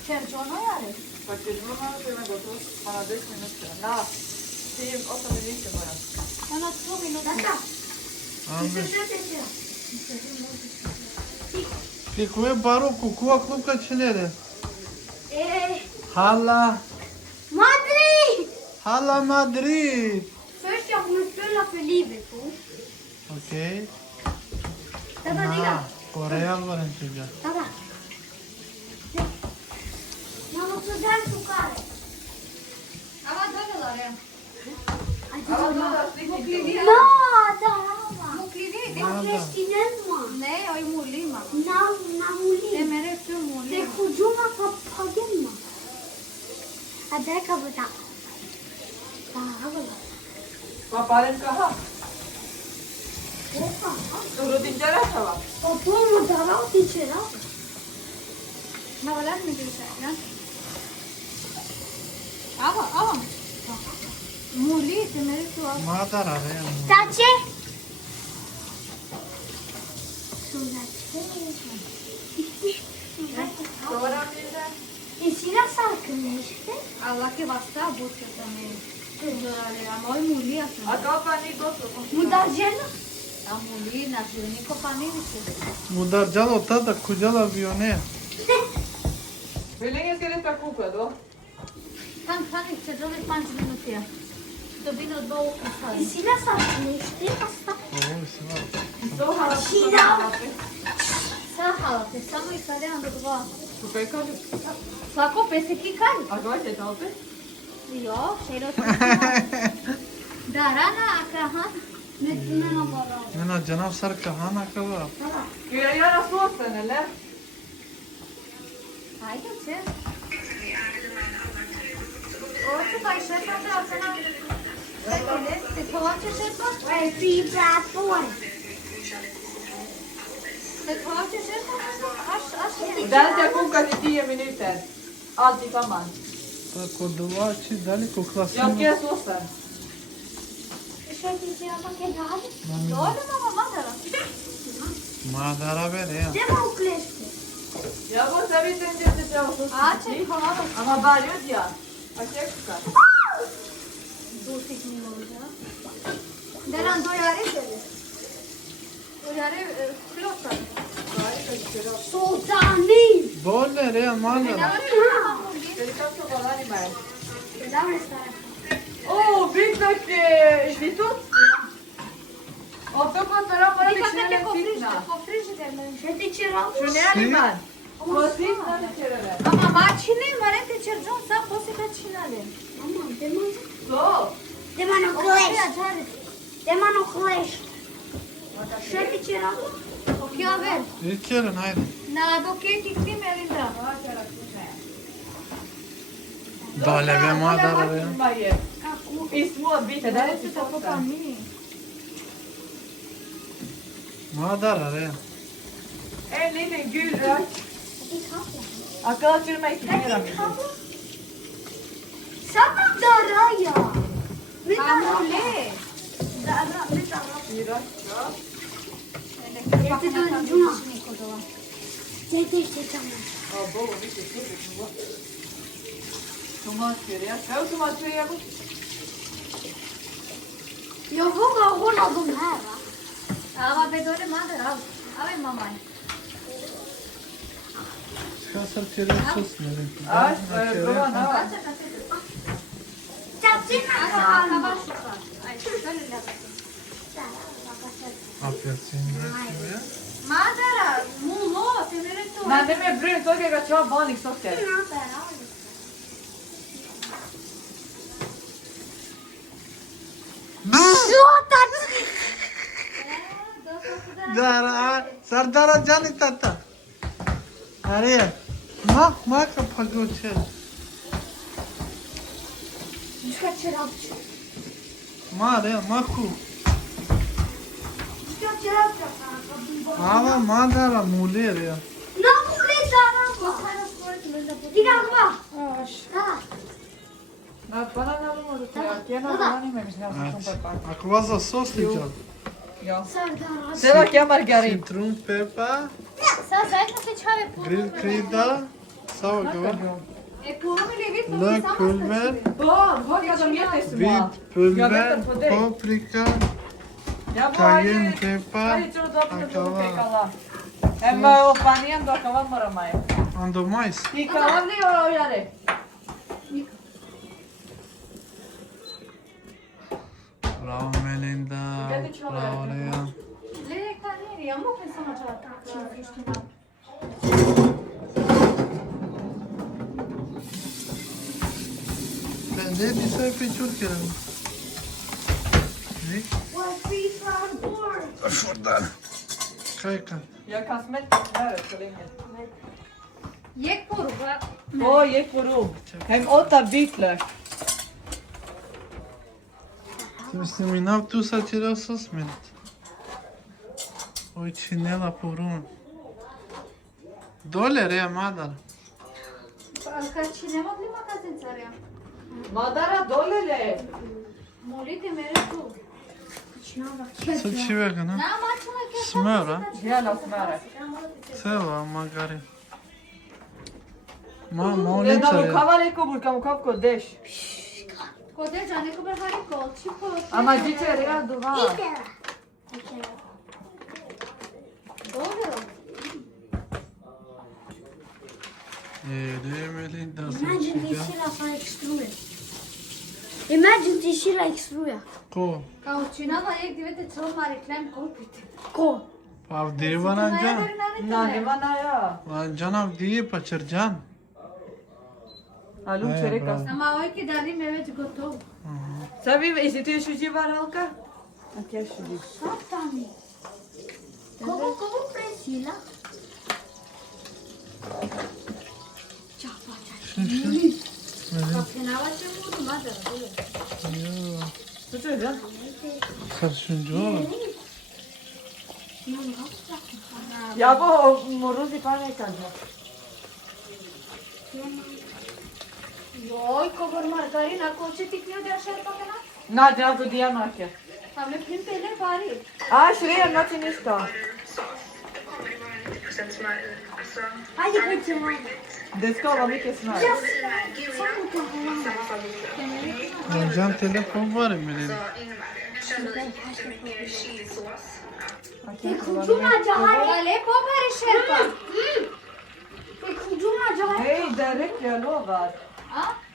Cerciona are. Faktiskt, nu har vi gått hos. Man har 10 minuter. Nej, 8 minuter bara. Han har 2 minuter. Ficu e barocul, cu clubca cine e? Hala, Madrid! Hala Madrid. Först jag kommer spela för Liverpool. Okej. Tata, digga. På Real var den tyga. Tata. Jag måste där chockare. Ama dönüyorlar. Nada! Muklidi. Eu crești man. Ne, oi mulima. N-am mulit. E mereu tu Te mulima. kujuma ka pagemma. Adai ka bata. Agala. Vad paren kaha? Opa. Du din jara tava. Opa, mă darau ticera. Ne var mi diyecekler? Ama. Muli, te mereu tu. Madar are. Tace. Sonra birde. Insina s-ar crește? Allah che basta butto também. Ama oi muli aslında. Acaba ni gosto. Nu da gena? A muli na jeni kopanini se. Mudarcal ota da kucal avione. Hur länge ska det ta koka då? Kan se dove 5 minuti. To vino 2 kusari. Insina s-ar crește asta? Oo, sıra. Så har Sina! Sahala, te samo i sareando dva. Du pekar du. Svako peseki kari. A vad är det då? Jo, šero to. Darana akahan. Mena bara. Mena canav sar kahana kava. Ska jag göra såsen eller? Haydi se. Orta başlaysa da sana. Te kovače šepa? Ai fi bratoi. Te kovače šepa? Aš. Den ska koka i 10 minuter. Allt tillsammans. Ta kodovači dali ku Jag ska klasinu. göra såsen. Šta ti se apa ke radi? Dođe mama madara. Madara bere. De mă crește. Jag måste veta inte att jag har såsen. Ače kovače. Ama barut ja. A čekka. 20 minuta. Deran dojare sede. Dojare flottar. Sultani! Dole re madara. Ska du ta choklad i mig? Doamne, stare. Åh, byggverk kvittot. Och då kostar de bara Nikakve fitna. ko frižider. Šta ti ce rau? Što ne ali man? Ko fitna ne čerele. Ama mačine marete cercion sa posi ka činale. Mama, de mă... Så. De mă nu crește. De mă nu crește. Šta ti ce rau? Ok, aver. İlkerin haydi. Na doket ikti Melinda. Dole be madara re. I små bitar. Där är inte Tako pa såsen. mi. Madara re. En liten gul rök. Akkurat till mig till mera. Sama daraya. Amule. Fyra. Ja. Este doar juna. Uite, este cama. Ja, bolla lite större. Tomatpuré. Jag har tomatpuré. Eu vou ca una de här, va? Ama pe dole madara. Ave mamai. Ska sar çere sos nere. Ja, prova nu. Țațina Asa ca acaba șuca. Ai, dole le Apelsin re. Madara, mulo, te mere tu. Men det med brunt socker kan jag ha vanlig socker. Dara sardara cani tata. Are. Mak pagoçer. Mișca cerapce. Mare, macu. Mișca cerapce. Ava manda la mulere. N-am mulet, dar am Diga acum. Da. Na, pana na lumul tu, aqui na Romani me mislim ja sam super pa. Ako vas za sos liđa? Ja. Sardara. Cela aqui é margarina. Citron, pepa, Sad zajedno se čave grill krydda, sauerkraut, Purumile vidi lökpulver, Bom, ja da mjete smo. vitt pulver, paprika, Ja bo cayenne ajde. pepper, Ajde ćemo dobro da akava. pekala. Emma o panijan do akava moramo je. ando majs. I kalavni o jare. Bravo Melinda, bravo Lea. Gledaj kaneri, ja mogu samo čava. Ne ti sve pičurke. Ne? What feet on board? Fordan. Kajka. Jag kan smälta den här så länge. Jek poruba. Åh, gick på rum. Hem 8 bitlök. Mislim i nav tu sad će da se osmeti. Oj činela po vrunu. Dole rea madar. Ca cine mogli magazin țara? Madara dolele. Molite mere tu. Sad će vega, ne? N-am acela chiar. Smöra. Gärna smöret. Cela margarin. Ma, Ja, molica da mu je. kava neko burka kap kod deš. Codeja, neko prehari kol. Și pe Ama dice rea duva. Dobro. De Melinda să Imagine ciga. și la fa extrude. Imagine și la extruja. Ko? Kao činava jek divete celo mari klem kupiti. Ko? Pa avdijeva nanđan. Na, nema na ja. Nanđan avdije pa čerđan. A Luke E, reka. bravo. Ama ojke dali me već gotovo. Sad vi, jesi ti još uživa Ralka? A ti još uživa. Satani. Como presila? Ce face? Kapinava ce mu madar. Tu ce vezi? Sărșunjola. Ja bo moruzi pa nekad. Joj, kobor margarina, ko će ti knio da še pa kana? Na, ja to dijanake. Pa me prim pele pari. A, Shreya, znači ništa. Då kommer det vara 90% smör i. Alltså, Haide că ce mai. Det ska vara mycket smör. i de här gula, samma favorit. Nanđan telefon var Melinda. Så innebär det. Kör vi jättemycket chilisås. Te kujuma jahare. Ale popare șerpa. Te kujuma jahare. Hej, det räcker, jag lovar.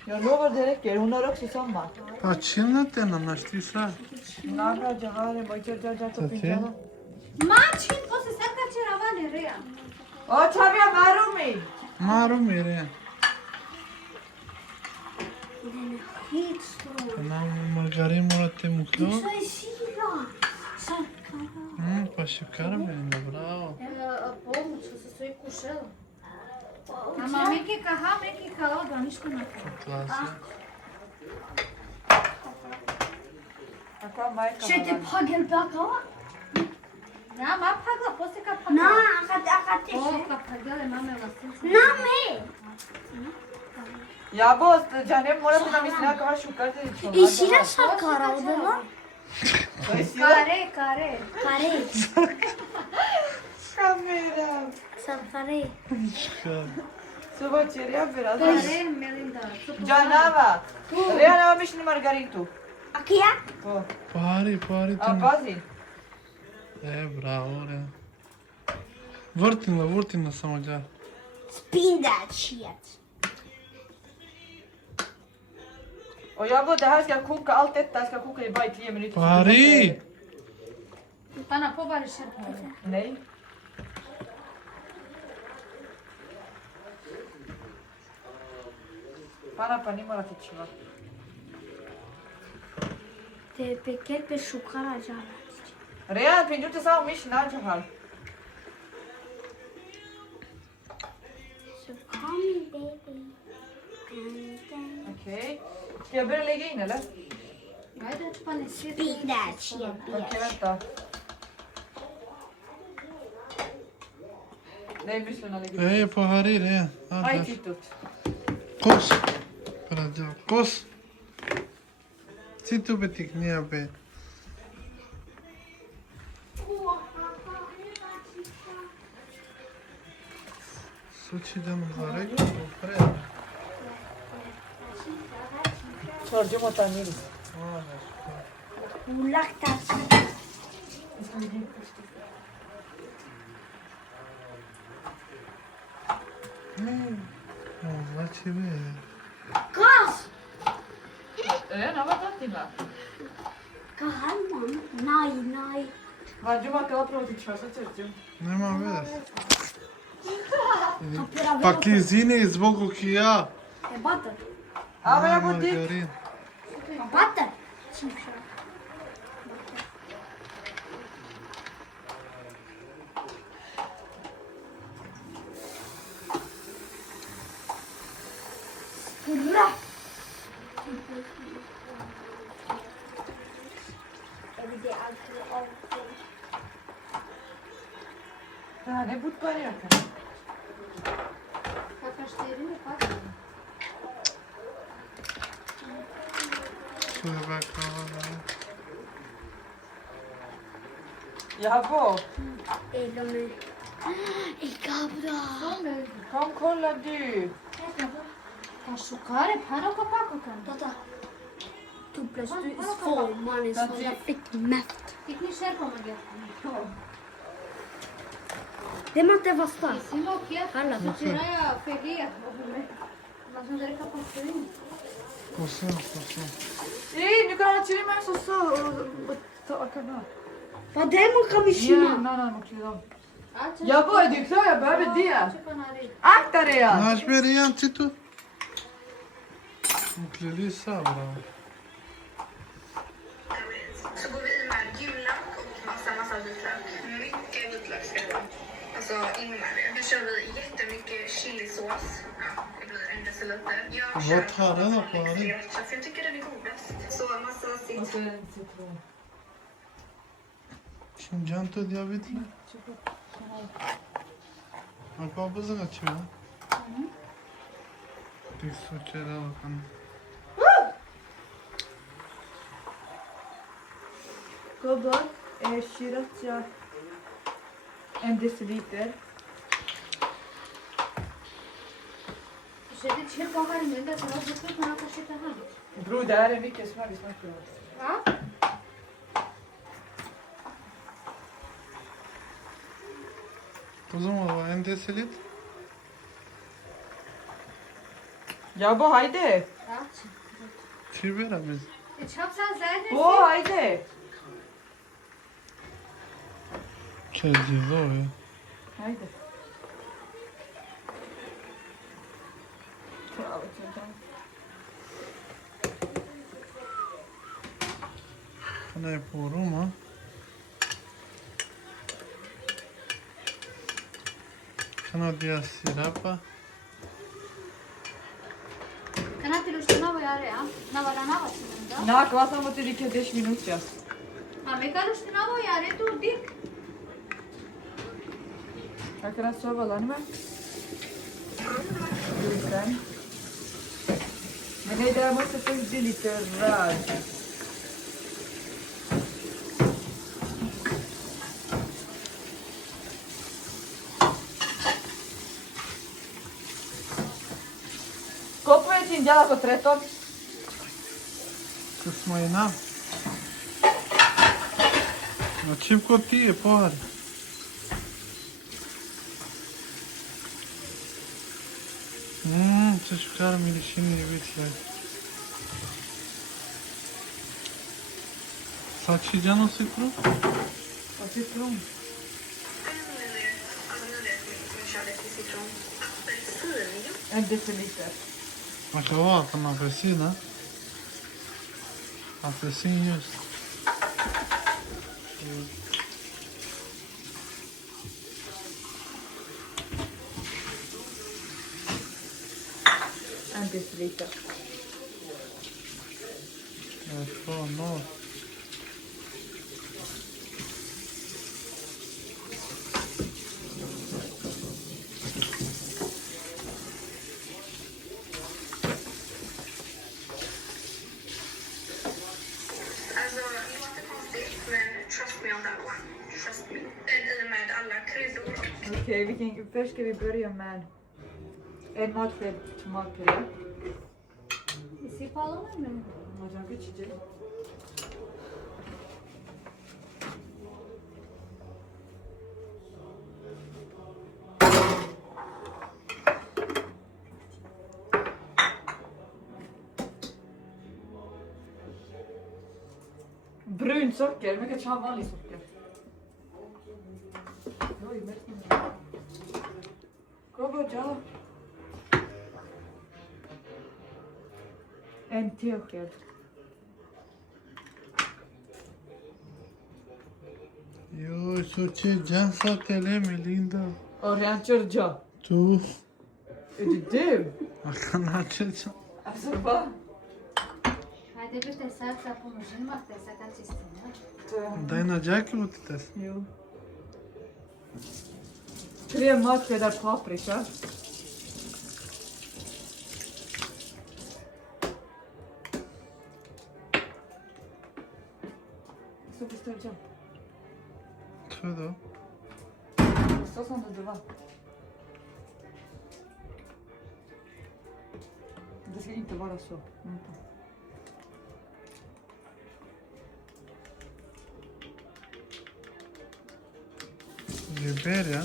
Jag lovar det räcker. Hon har också samma. Pa čilna te nam našti sa? Naga, jahare, mojče, jaja, to Sa pinjala. Mačin, o se sad kad će ravane rea. O, čavja marumi! Maru mire. Hit stru. Nam margarin mora te muklo. Să e sila. Satana. Pa šukar Melinda, bravo. Pomoć, se stoji kušela. Ama meki kaha, meki kao da ništa ne kao. Klasa. Acá, majka. Ce te pagel pe acolo? Da, ma pagla, poți ca Na, pagla. acate O, še. ca pagale mame la sens. Na me. Ja bo, džane, morate nam izgleda kao šukarte. I sila sakara odema? Care. Care? Kamera. Sakare. Suba čerja, biraz. Care, Melinda. Džanava. Rea nema mišljeni margaritu. Aqui é? O, Pari a tu. pazi. Bravo, re. Vrtina samo dja. Spin that shit. Och jag bara, det här ska koka, allt detta ska koka i bara 10 minuter. Pari! Pana pobare șerpa. Nej. Pana pa nima rati ceva. Te pechet pe șucara jala. Real, prindu-te samo miš nađe hal. So call me baby. And then Okej. Ska jag börja lägga in eller? Nej, det är bara lite. Okej, vänta. Nej, musslorna ligger ايه på حرير ايه Aj, tittot. قوس برجع قوس سيتو بتكنيا بي سوتشي ده مبارك وفريد Sorgimo taniri. Ulaktas. والله شبيه Kas! Öön avataan mä. Kahalman. Nai. Varjuma kala protit şarsa çırcım. نما بس Pakizini zbog kija E butter. Ama ja butik. margarin Butter. Hurra! Tää ne put pärjäkään. Kakashterini bak. Şöyle bakalım Jaha, Elome. Ikabra. kom kolla du. Kasukare paro kapakotan. Tota. Tuplas du is full money så jag fick mätt. Fick ni själv komma igen? Det måste vara starkt. Sin och jag. Alla. Så tira jag fegé. Vad som där kapakterin. Kosun kosun Ei, nu kan han chili med sossa och ta kanal. Vad det man kan vi Ja, kina? nej, klidam. Jag var ju klar, jag behöver det. Çıpanari. Akta dig ja. Naş beriyan titu Mutlili sabra Så går vi i med jullack och massa vitlök. Mycket vitlök ska det vara. Alltså in med det. Nu kör vi jättemycket chilisås. Ja, det blir 1 deciliter. Jag Vad kör tar den då på det? sriracha, för jag tycker den är godast. Så massa Och så en citron. Şincan tu diyabetle Akabızı kaçıyor Bir su cerela bakalım Gubbar, sriracha. 1 deciliter. Şimdi çil bakarım ben de sana zıplık bana kaşık daha. Bror, det här är mycket smör i smaken. Ha? Kuzum ola endesilit Ja, bu haydi. Ha? Çibera biz Çapsan zaten. Bu haydi. Kediz o ya Haydi. Kana je po Roma Kana dia sirapa Kanat ilustrana var ya. Navarana var şimdi. Na, kvatam mu ti rike 10 minuta. Ma me ka ilustrana var ya. Tu dik. Jag kan sova lan med. Men nej, det här måste först bli lite rörd. Koliko je ti djela po tretom? Kısmayına Açıp kotiye pohar Це шикарно milişini yebitler Saçıcan o sıkru Och citron. Alltså nu vet vi kör lite citron. Apelsinjuice. 1 deciliter. Acaba con apelsina Apelsin just En deciliter. Așa, nu. Alltså, det låter konstigt, men trust me on that one. Trust me. I med alla kryddor. Okej, först ska vi börja med en matsked tomatpuré. Isip alınır mı? Hocam geçeceğim. Brun socker, man kan inte ha vanlig socker. Oj, märk. Gå bort, en tesked. Yo, eso ce can satele Melinda. Orhan Çırca. Tu. Ödüdüm. Akana ce. Asırba. Hajde biste salsa pomožin, mahte sakan čistina. Daj na džaki utites. Jo. 3 matskedar paprika. Så beställde Tu da. Så som det var. Det ska inte vara så. Biber ya.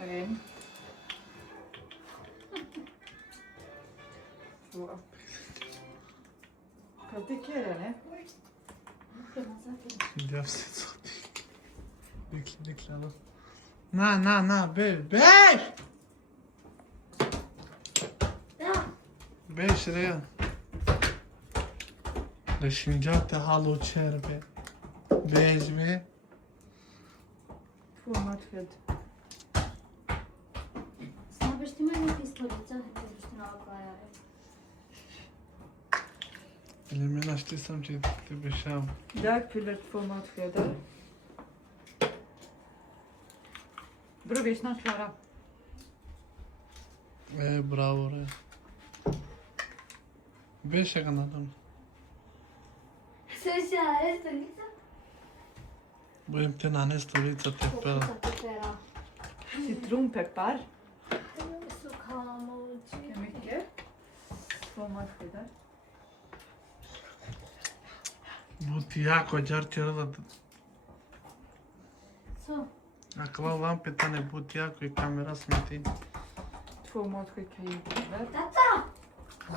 En. 2. Kaldı kerene. Ya sen sati. Bekle lan. Na, 5. 5 liraya. Leşincat da halı çerbe. 5 mi? 2 matsked. Samo biš ti meni pistolica, hajde biš ti na okaja. Elimin açtıysam ciddi bir şey. Där fyller 2 matskedar. Bror, vi är snart klara. Bravo oraya. 5 yakaladım. Să se are stănița? Bu imtinane stolița te pe. Citronpeppar. Să cam Hur mycket? 2 matskedar. Bu tijako jar cerela. So, Akla lan pe tane bu tijako i kamera smeti. 2 matsked cayennepepper. Tata!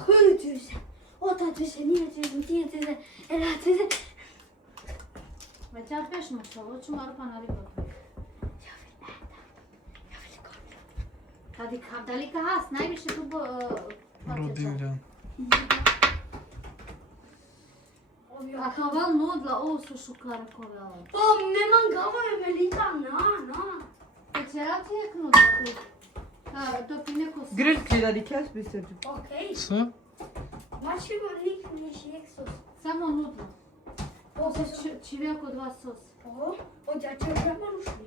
7000, 8000, 9000, 10000, 100000. već ja pešmo čo, hoću malo pa nalikot. Kad dalika has, najviše tu Rodincan. A kaval nudla, ovo su šukara kovela. O, me mangava je Melinda, na. Vecera ti je knudla tu. To pi neko... Grillkrydda i kass beställde. Okej. Să? Mači ni šijek sos. Samo nudla. O, To se čivija kod vas sos. o, ja će treba rušni.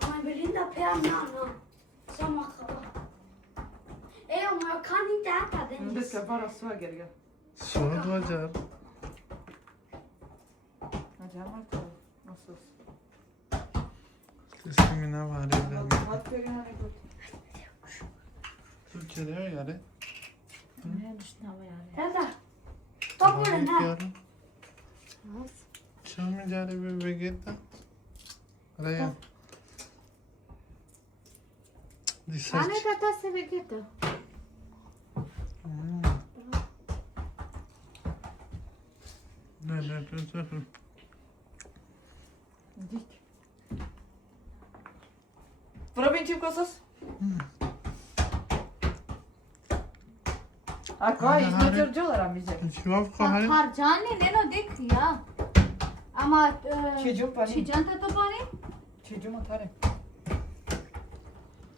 Maj Melinda pea na. Sama kava. Evo, ma jag kan inte äta den. Det ska vara så, Gerga. Soğuk var. Acaba nasıl? Teslimine var evlen. Matpurén är gott. Tu cereal yare. Ne düşünüyorum yani. Tata, ta på den här. Yarın. Çami cari bir vegeta. Raya. Disaç. Ane tata se vegeta. Ne. Dik. Probincim cosas? Acá izletiyorlar amca. Şivaf kahari. Harcani ne no dik ya. Ama Çiğcim pani. çiğcanta to pani? Çiğcim atare.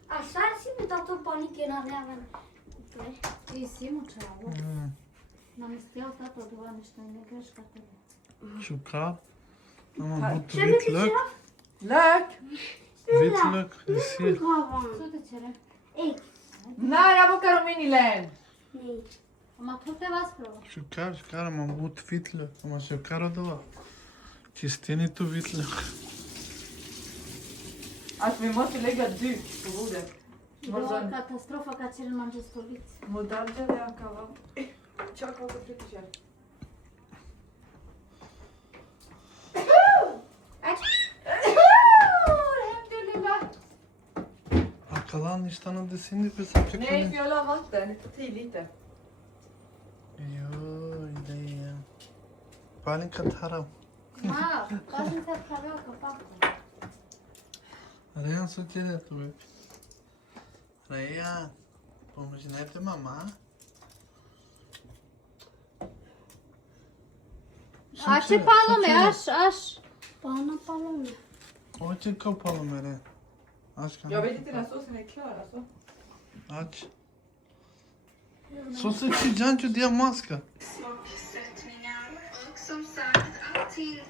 Așa ar fi mitä panikina neven. Ei simučala. Nam istijel tato dva nešto i ne greškate. Sukkar. Ama bu vitlök. Lök! Vitlök. Sil. Sute ćere. Ei. Nej, jag bakar minilen. Niin. Ma to te vas prova. Sukkar ama bu vitlök. Ama sukkar o da var. Kistini tu vitlök. Att vi måste lägga duk på bordet. Det var katastrofa kad će manđe stolici. Modalce ja kava. Čak oko pritiče. Arkadan niştanın desini bir sapacak. Nej, för jag la vatten. Det tar tid lite. Jo, det är... Palin katara. Ma, kažem sad pravila kapaka. Rejan su ti retu, bebi. Rejan, pomožnete mama. Açı palome, aš. Bana palome. Hoće kao palome, Rejan. Aç kan. Jag vet inte när såsen är klar alltså. Aç. Sosu çiğcancu diye maska. Smaksättningar. Och som sagt, allting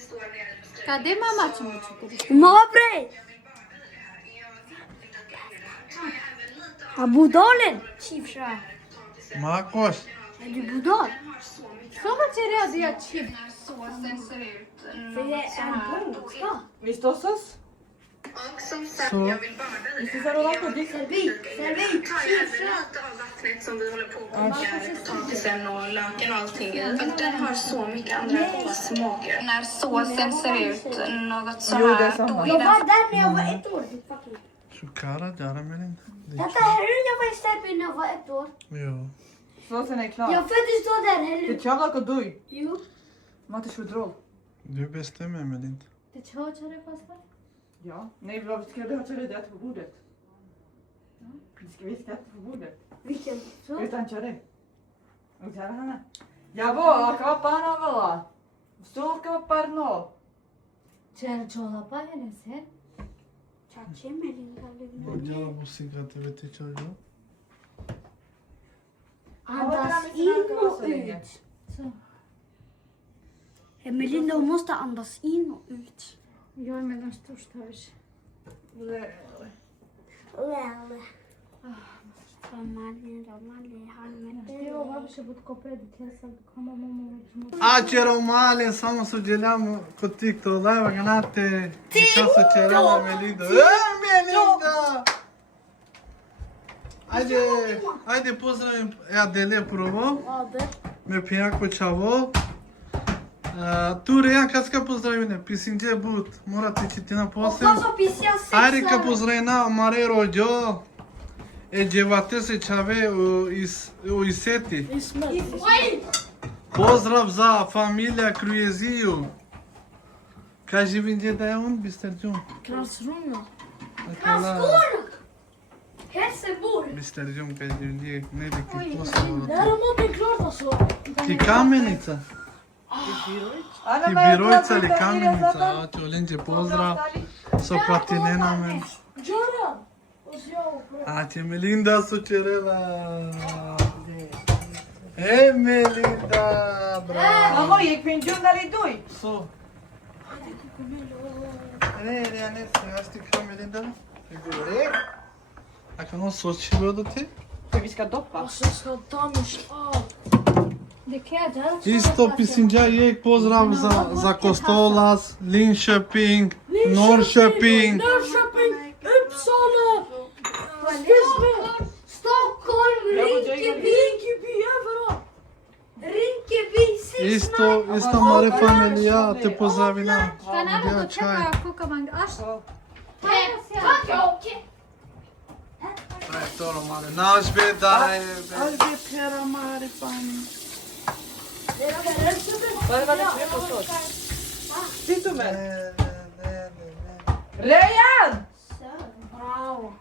står nere i beställningen. Kade mama ćemo čekati? Mabre! Jag vill bara det här. Jag även lite av Abu Dalen! Çiftşa. Makos. Är du budal? den har så mycket. Soba će reagija čip. När såsen ser ut För det något så är en här. bonska. Visst ossas? Och som sagt, Så. jag vill bara det Visst här. är det vatten? Servi! Servi! Tar jag även lite av vattnet som vi håller på och kokar potatisen och löken och allting i. För att den har så mycket andra goda smaker. När såsen ser ut något så Jo, det är här, samma. då är Jag den var där när jag var 1 år. ditt fucking. Sukkara cara Melinda. Detta här är jag var i Serbien när jag var 1 år. Jo. Såsen är klar. Jag föddes då där, eller Det hur? tjavla ko duj. Jo. Mate šudrol. Du bestämmer Melinda. Te će hoće pasta? Ja. Nej, vad ska du ha till det på bordet? Vi ska äta på bordet. Vilken? Så? Utan çare. Utan hana. Javo, kapana vala. Stor kaparno. Će čola pa hene se? Çarçı Melinda Lugna. Bocala bu sigareti ve çocuğu. Andas in och ut. Så. Melinda hon måste andas in och ut. Jag är mellan största više. Romani, Evo vaše bud ko predit, ja sad kama mama već Ače romale, samo su djeljamo kod TikTok live, ganate. Kako su cerela Melinda. Melinda! Ajde pozdravim, ja Dele prvo. Abi. Me pijako čavo. Tu Rejan, kad ska pozdravine? Pisinđe but, morate ćiti na posel. Hoppas vi ska sexa. Ajde ka pozdravina mare rođo. Djevate se čave u Iseti. İsmet. Pozdrav za familija Krujeziju. Kaži vinđe da je on, Bisterđun? Karlsruhe. Helsingborg. Bisterđun, kaži vinđe, ne bi ti posao. Däremot är det klart alltså. Ti kamenica. Ti birojca ili kamenica. Oće olinđe pozdrav. So platinena men. Göran. Och så jag. Ače Melinda su cerela. Hej Melinda, bravo. Mamma gick min djungel i duj. So. Ne, jag sticker Melinda. Jag kan ha sočilo do ti. För vi ska doppa. Och så ska Danish av. De kja džal? Isto pisinđa jek pozdrav za Kostolas, Linköping, Norrköping. Norrköping. Uppsala. Stockholm, Rinkeby. Rinkeby överallt. Rinkeby, Isto mare familija te pozdravina. Šta ne mogu čekaj koka man... Aš? Daj to Romane, naš be daj. Albi pera mari pani. Vad var det för på sås? Titta med. Rejan! Bravo.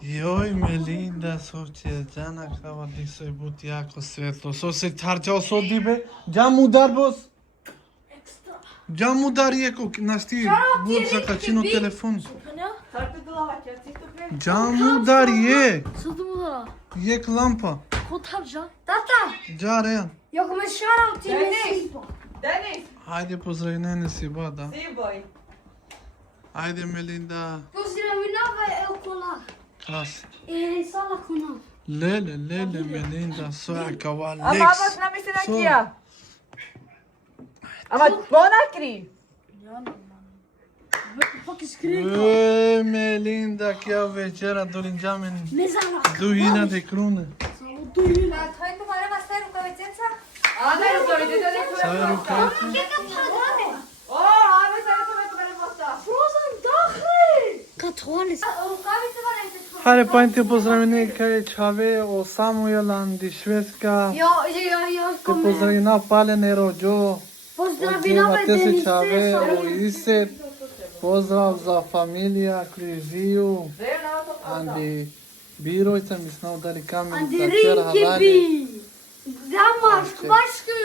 Joj Melinda, so će džana krava diso je but jako svetlo. So se tarčao so dibe, džam udar bos. Già mudare ecco, nasti bursa cacino telefon. Sarkı dolaba çıktı. Già mudare. Sıdı mı da? Yek lampa. Kotarca. Tata, Già Rean. yok mu şarap Deniz. demesi? Deniz. Haydi pozdravljene Nesiba da. Siboj. Haydi Melinda. Pozdravljava el kola. Klas. Sala kola. Lele, Melinda. Så jag kan vara Ama lex. bak namisina kia. Ama bonakri. Fucking skrika. Melinda, che a vecera dorinjamen. Mezara. Duhina de crune. Duyuyor. Твоите तुम्हारे वास्ते रुकवेचेचा Ana yukarı dedi. Sai rucate. Abi sana तुम्हें posta. Frozen dagri. Katrolis. Рукавица валете. Хайде пајте поздравljene кај Чаве о Самуелан ди Шведска. Jo, Те поздравина Палене Роđo. Pozdravljava Te se Denise. Čave o Iset. Pozdrav za familija Kliviju. Andi Birojca mi snao dali kamen Andi sa čera Rinkibi. havali. Damaš, kvašku.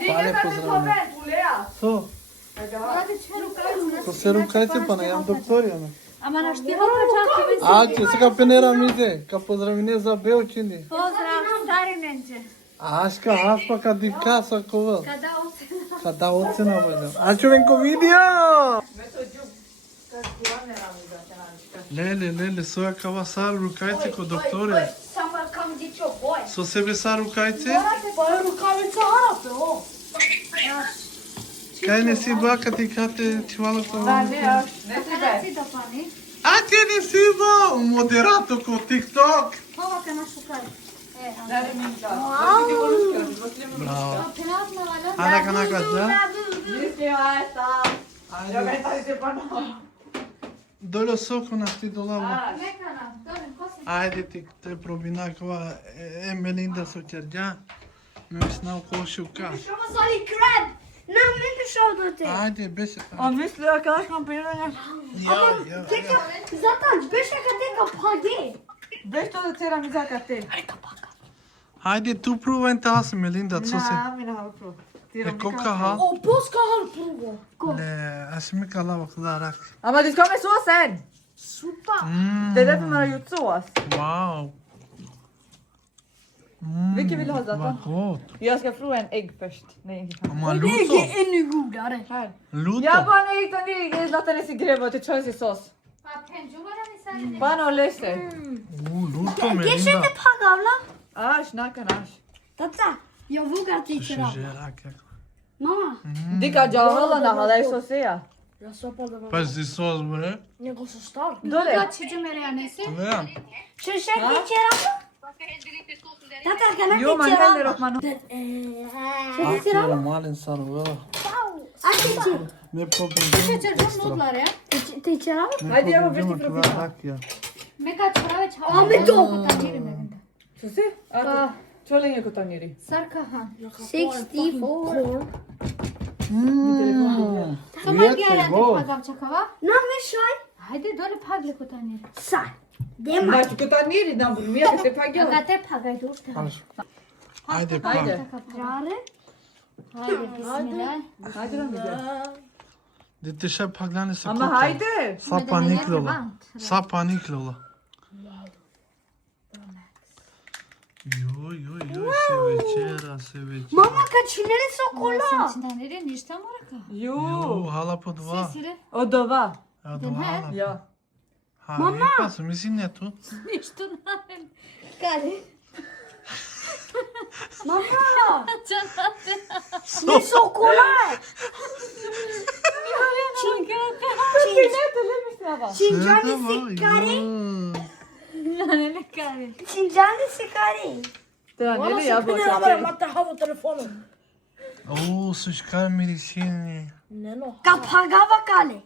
Diga Pale da pozdravljene. Ulea. So, Ради че рукавица. to se rukajte pa na jam doktorija. Ама на штиха прочаки ви. A, će se ka penera mide, ka pozdravine za Belčini. Поздрав, стари ненче. Aška, haspa ka divka sa koval. Када оцена. Kada ocena bude. A čuvenko video! Lele, soja kava sar rukajte ko doktorija. Samo kam dičo boj. So sebe sar rukajte? Pa je rukavica harape, o. Kaj ne si ba kad ti kate čuvala pa Da, ne, ne Када тебе. си да пани? A ti ne si ba moderato ko TikTok. Това ка на шукај. Ne, ne, ne. Bravo. Пенат на валя. Hada kana kaza. Nisi vasta. Ja me stavite ponovo. Dole soko na ti dolava. Мекана, доле, коси. Ajde ti te probinakva Melinda su ćerđa. Me snao ko šuka. Što vas ali krab? Nam ne pišao do te. Ajde, bese. A misli arkadaşlar piranja. Ja. Zatač, beše kad teka pade. Bešto da cera mi zakate. Ajde, tu provaj tas Melinda, co se. Na, mi na halpro. E koka ha? O, poska har prvo. Le, asmi kala vaklarak. Ama det kommer såsen. Super. Det är därför man har gjort sås. Wow. Vilken vill du ha, Zlatan? Vad gott. Jag ska prova en ägg först. Nej, inte fan. Man Det luto. är ännu godare. Här. Luto. Ja, bara en ägg, den är Zlatan är så greva till Chelsea sås. Па пенџувара ми саде. Bara och lös det. Luto Geç Melinda. şimdi pagavla. Asch, nakan asch. Tata, jag vågar inte köra. Žerak. Mamma, Dika jahalana halaj sosija. Ja sopa da vam. Pazi sos bre. Njegov su star. Dole. Да чиđe ме реанесе. Vean. så känner ni köra? Tata, kan Jo, jag man inte häller köra? och man... Aki era malen sarva. Atici, Me popim. Шećer nudlar ya. ti köra? Hajde, ja vam vrti profila. Meka čorave čao. Ame to. Taniri Melinda. Susi? Ja. Så länge kutan niri. Sarkahan. 64. Сама Jete геале god. пагавчакава. Nam är tjej. Хајде доле пагле ко танери. Sa. Det är man. Znači kutan niri, nam budu mija te pagio. Ага те пагај душте. Ajde pa. Hajde. Rare. Хајде бисмилај. Hajde nam ide. Dite še paglane se Ama kuta. hajde. Sa paniklola. Sa paniklola. Joj, se večera. Mamma, kad činili sokola? Сам танери ништа морака. Jo. Jo, hala po dva. Сире. Od dova. Ja, dva hala. Ja. Ha, Mama! Sam mislim ne tu. Ништо намен. Kali. Mamma, Чанате. det är sokola. Çincanı sikari. Нане кари. Çincanı sikari. Tera Ona niri se ja penera boća. bre, mate havo telefonom. O, su škar medicini. Ne no. Kapagava kali.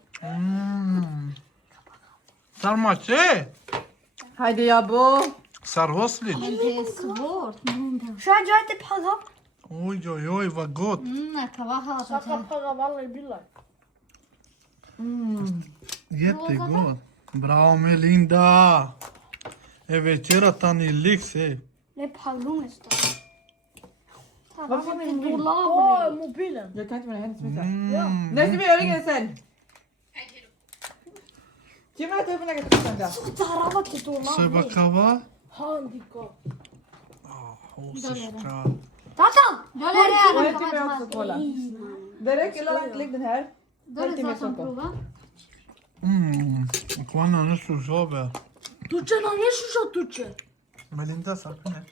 Sarma ce? Hajde jabo. Sarhoslić. Det är svårt. Melinda. Şu an cahite pagav. Oj, vad gott. Kava hala Saka paga vallahi billahi. Jättegott. Bravo Melinda. E večera ta ni liks, Ne paglu mesta. Varför vill du Åh, mobilen. Jag kan inte med henne smita. Mm. Nej, ska vi göra det sen? Kim äter upp en egen tusen. Tarava till dolabı. Söyle bakava. Handika. Hosishka. Tata! Då är det Och redan en timme också kolla. Det räcker, lägg den här. Då är det Lite mer så som socker. prova. Koana nu su zobe. Tu ce n-am ieșit și tu ce? Melinda sapine.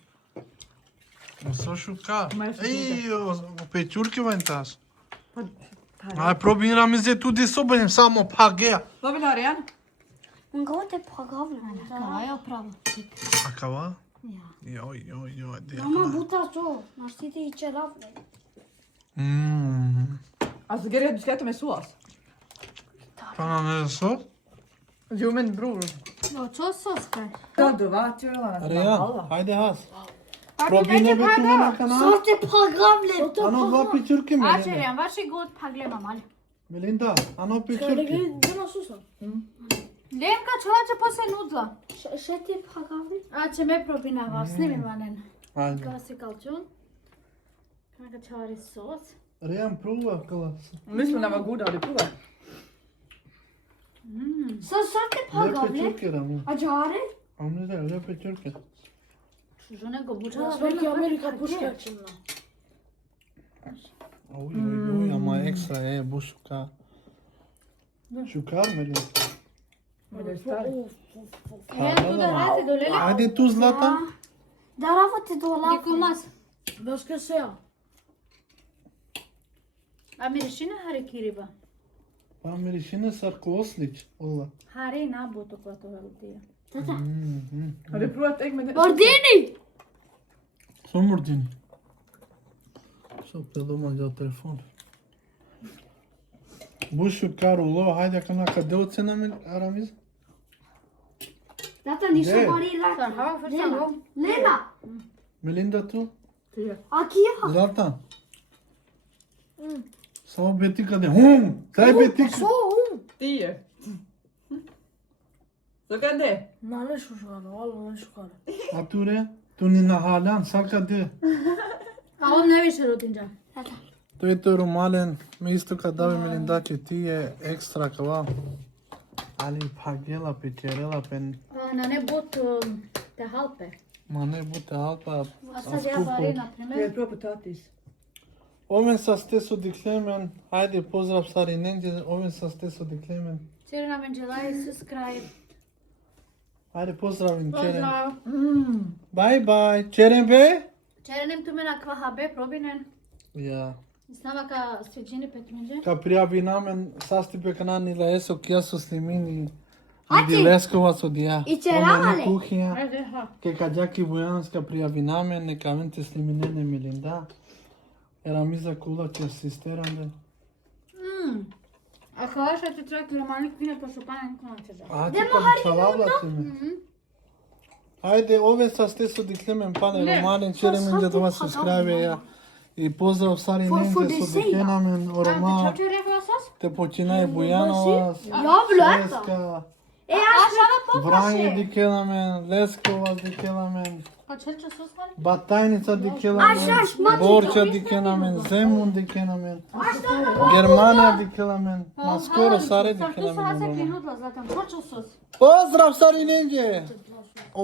O shuka. Mai shuka. Ei, o peciurke ventas. Ai probin ramize tu de sobe samo pagea. Vad vill du ha igen? Men gå till pagavlen. Ja, jag prova. Akava? Ja. Jo, det Mama buta så. Man sitter i cerela. Alltså Gerrit, du ska äta med sås. Fan är det så? Jo men bror. No, ce o sos kai? Du va? Tjurarna. Real, haydi has. Probine betumana kana. Så till pagavlen. Ano va peciurke Melinda. Acerian, varsågod pagle mamal. Melinda, ano Că peciurke. legă de la susă. Lenka čovače pose nudla. Så till pagavlen. A ce me probina vas, snimi manen. Haydi. Gasi kalčun. Kanka čavari sos. Real prova kala. Musslorna var goda, har du provat? Så till Ne pagavlen. peciurke rami. Acare? Amne de ne peciurke. Čužune go buča. Belki Amerika pușca cimna. Oj, ama extra bu shuka. Shukar Melinda. Men det är starkt. Hen tu da rati do lele. Haydi tu Zlatan. Där har fått till dolabı. Dikumas. Vad ska jag säga? Amerişine hari kiriba. Pamirishine sarkoslic. Allah. Hari na boto kwato halutiya. Har du provat ägg med Ordini! Somordin. Så pedo mađa telefon. Bu shukar ulo, haydi kana kade ocena Ramiz? Tata ni Det. så var i Sen rätt. har vi första gång. Lena! Melinda tu? Akiva! Zlatan. Sao betika de. Sai betika. Så hon! 10. Så kan det. N-are șușoară, ala n-are șușoară. Ature, tu ni na halan salka de. A on ne više rodinđa. To je to rumalen, mi isto kad dave Melinda ke ti je ekstra kava. Ali pagela pe cerela pen Na ne bot te halpe. mane bute alpa. A sad ja vari, na Jag primjer. provar potatis. Oven sa steso di Klemen. Haydi pozdrav stari nenđe, oven sa steso di Klemen. Ceri nam enđelaj, subscribe. Haydi pozdravim Čeren. Pozdrav. Bye bye. Čeren be? Čerenim tu mena kva habe probinen. Ja. S nama ka sviđini petminđe. Ka prijavi namen sasti pe kanani la eso kjaso slimini. Di Leskovac od ja. I cerela. Kuhija. Ajde, ha. Ke kad jaki Bujanska prijavi namen, neka vente sliminene Melinda. Era miza kula ke sisterande. A kao što ti čovjek Romani kvine po šupana niko nam će da. A ti pa čalavla ti me. Ajde, ove sa steso di Klemen pane Romanin, Čeren minđe da vas subscribe ja. I pozdrav stari nenđe su di Klemen, Roma. Čo je rekao sos? Te počinaje Bujanova. Jag vill äta. Sveska. Așa vă Vranje popraše. di Kelamen, Leskovac di Kelamen, Pa ce sos mani? Batajnica di Kelamen, Așa, mă, Borča di Kelamen, Zemun di Kelamen, Germania di Kelamen, ma skoro Sare di Sam tu să Kelamen. lase plinut la zlatan. Ko čo sos? Pozdrav stari ninja!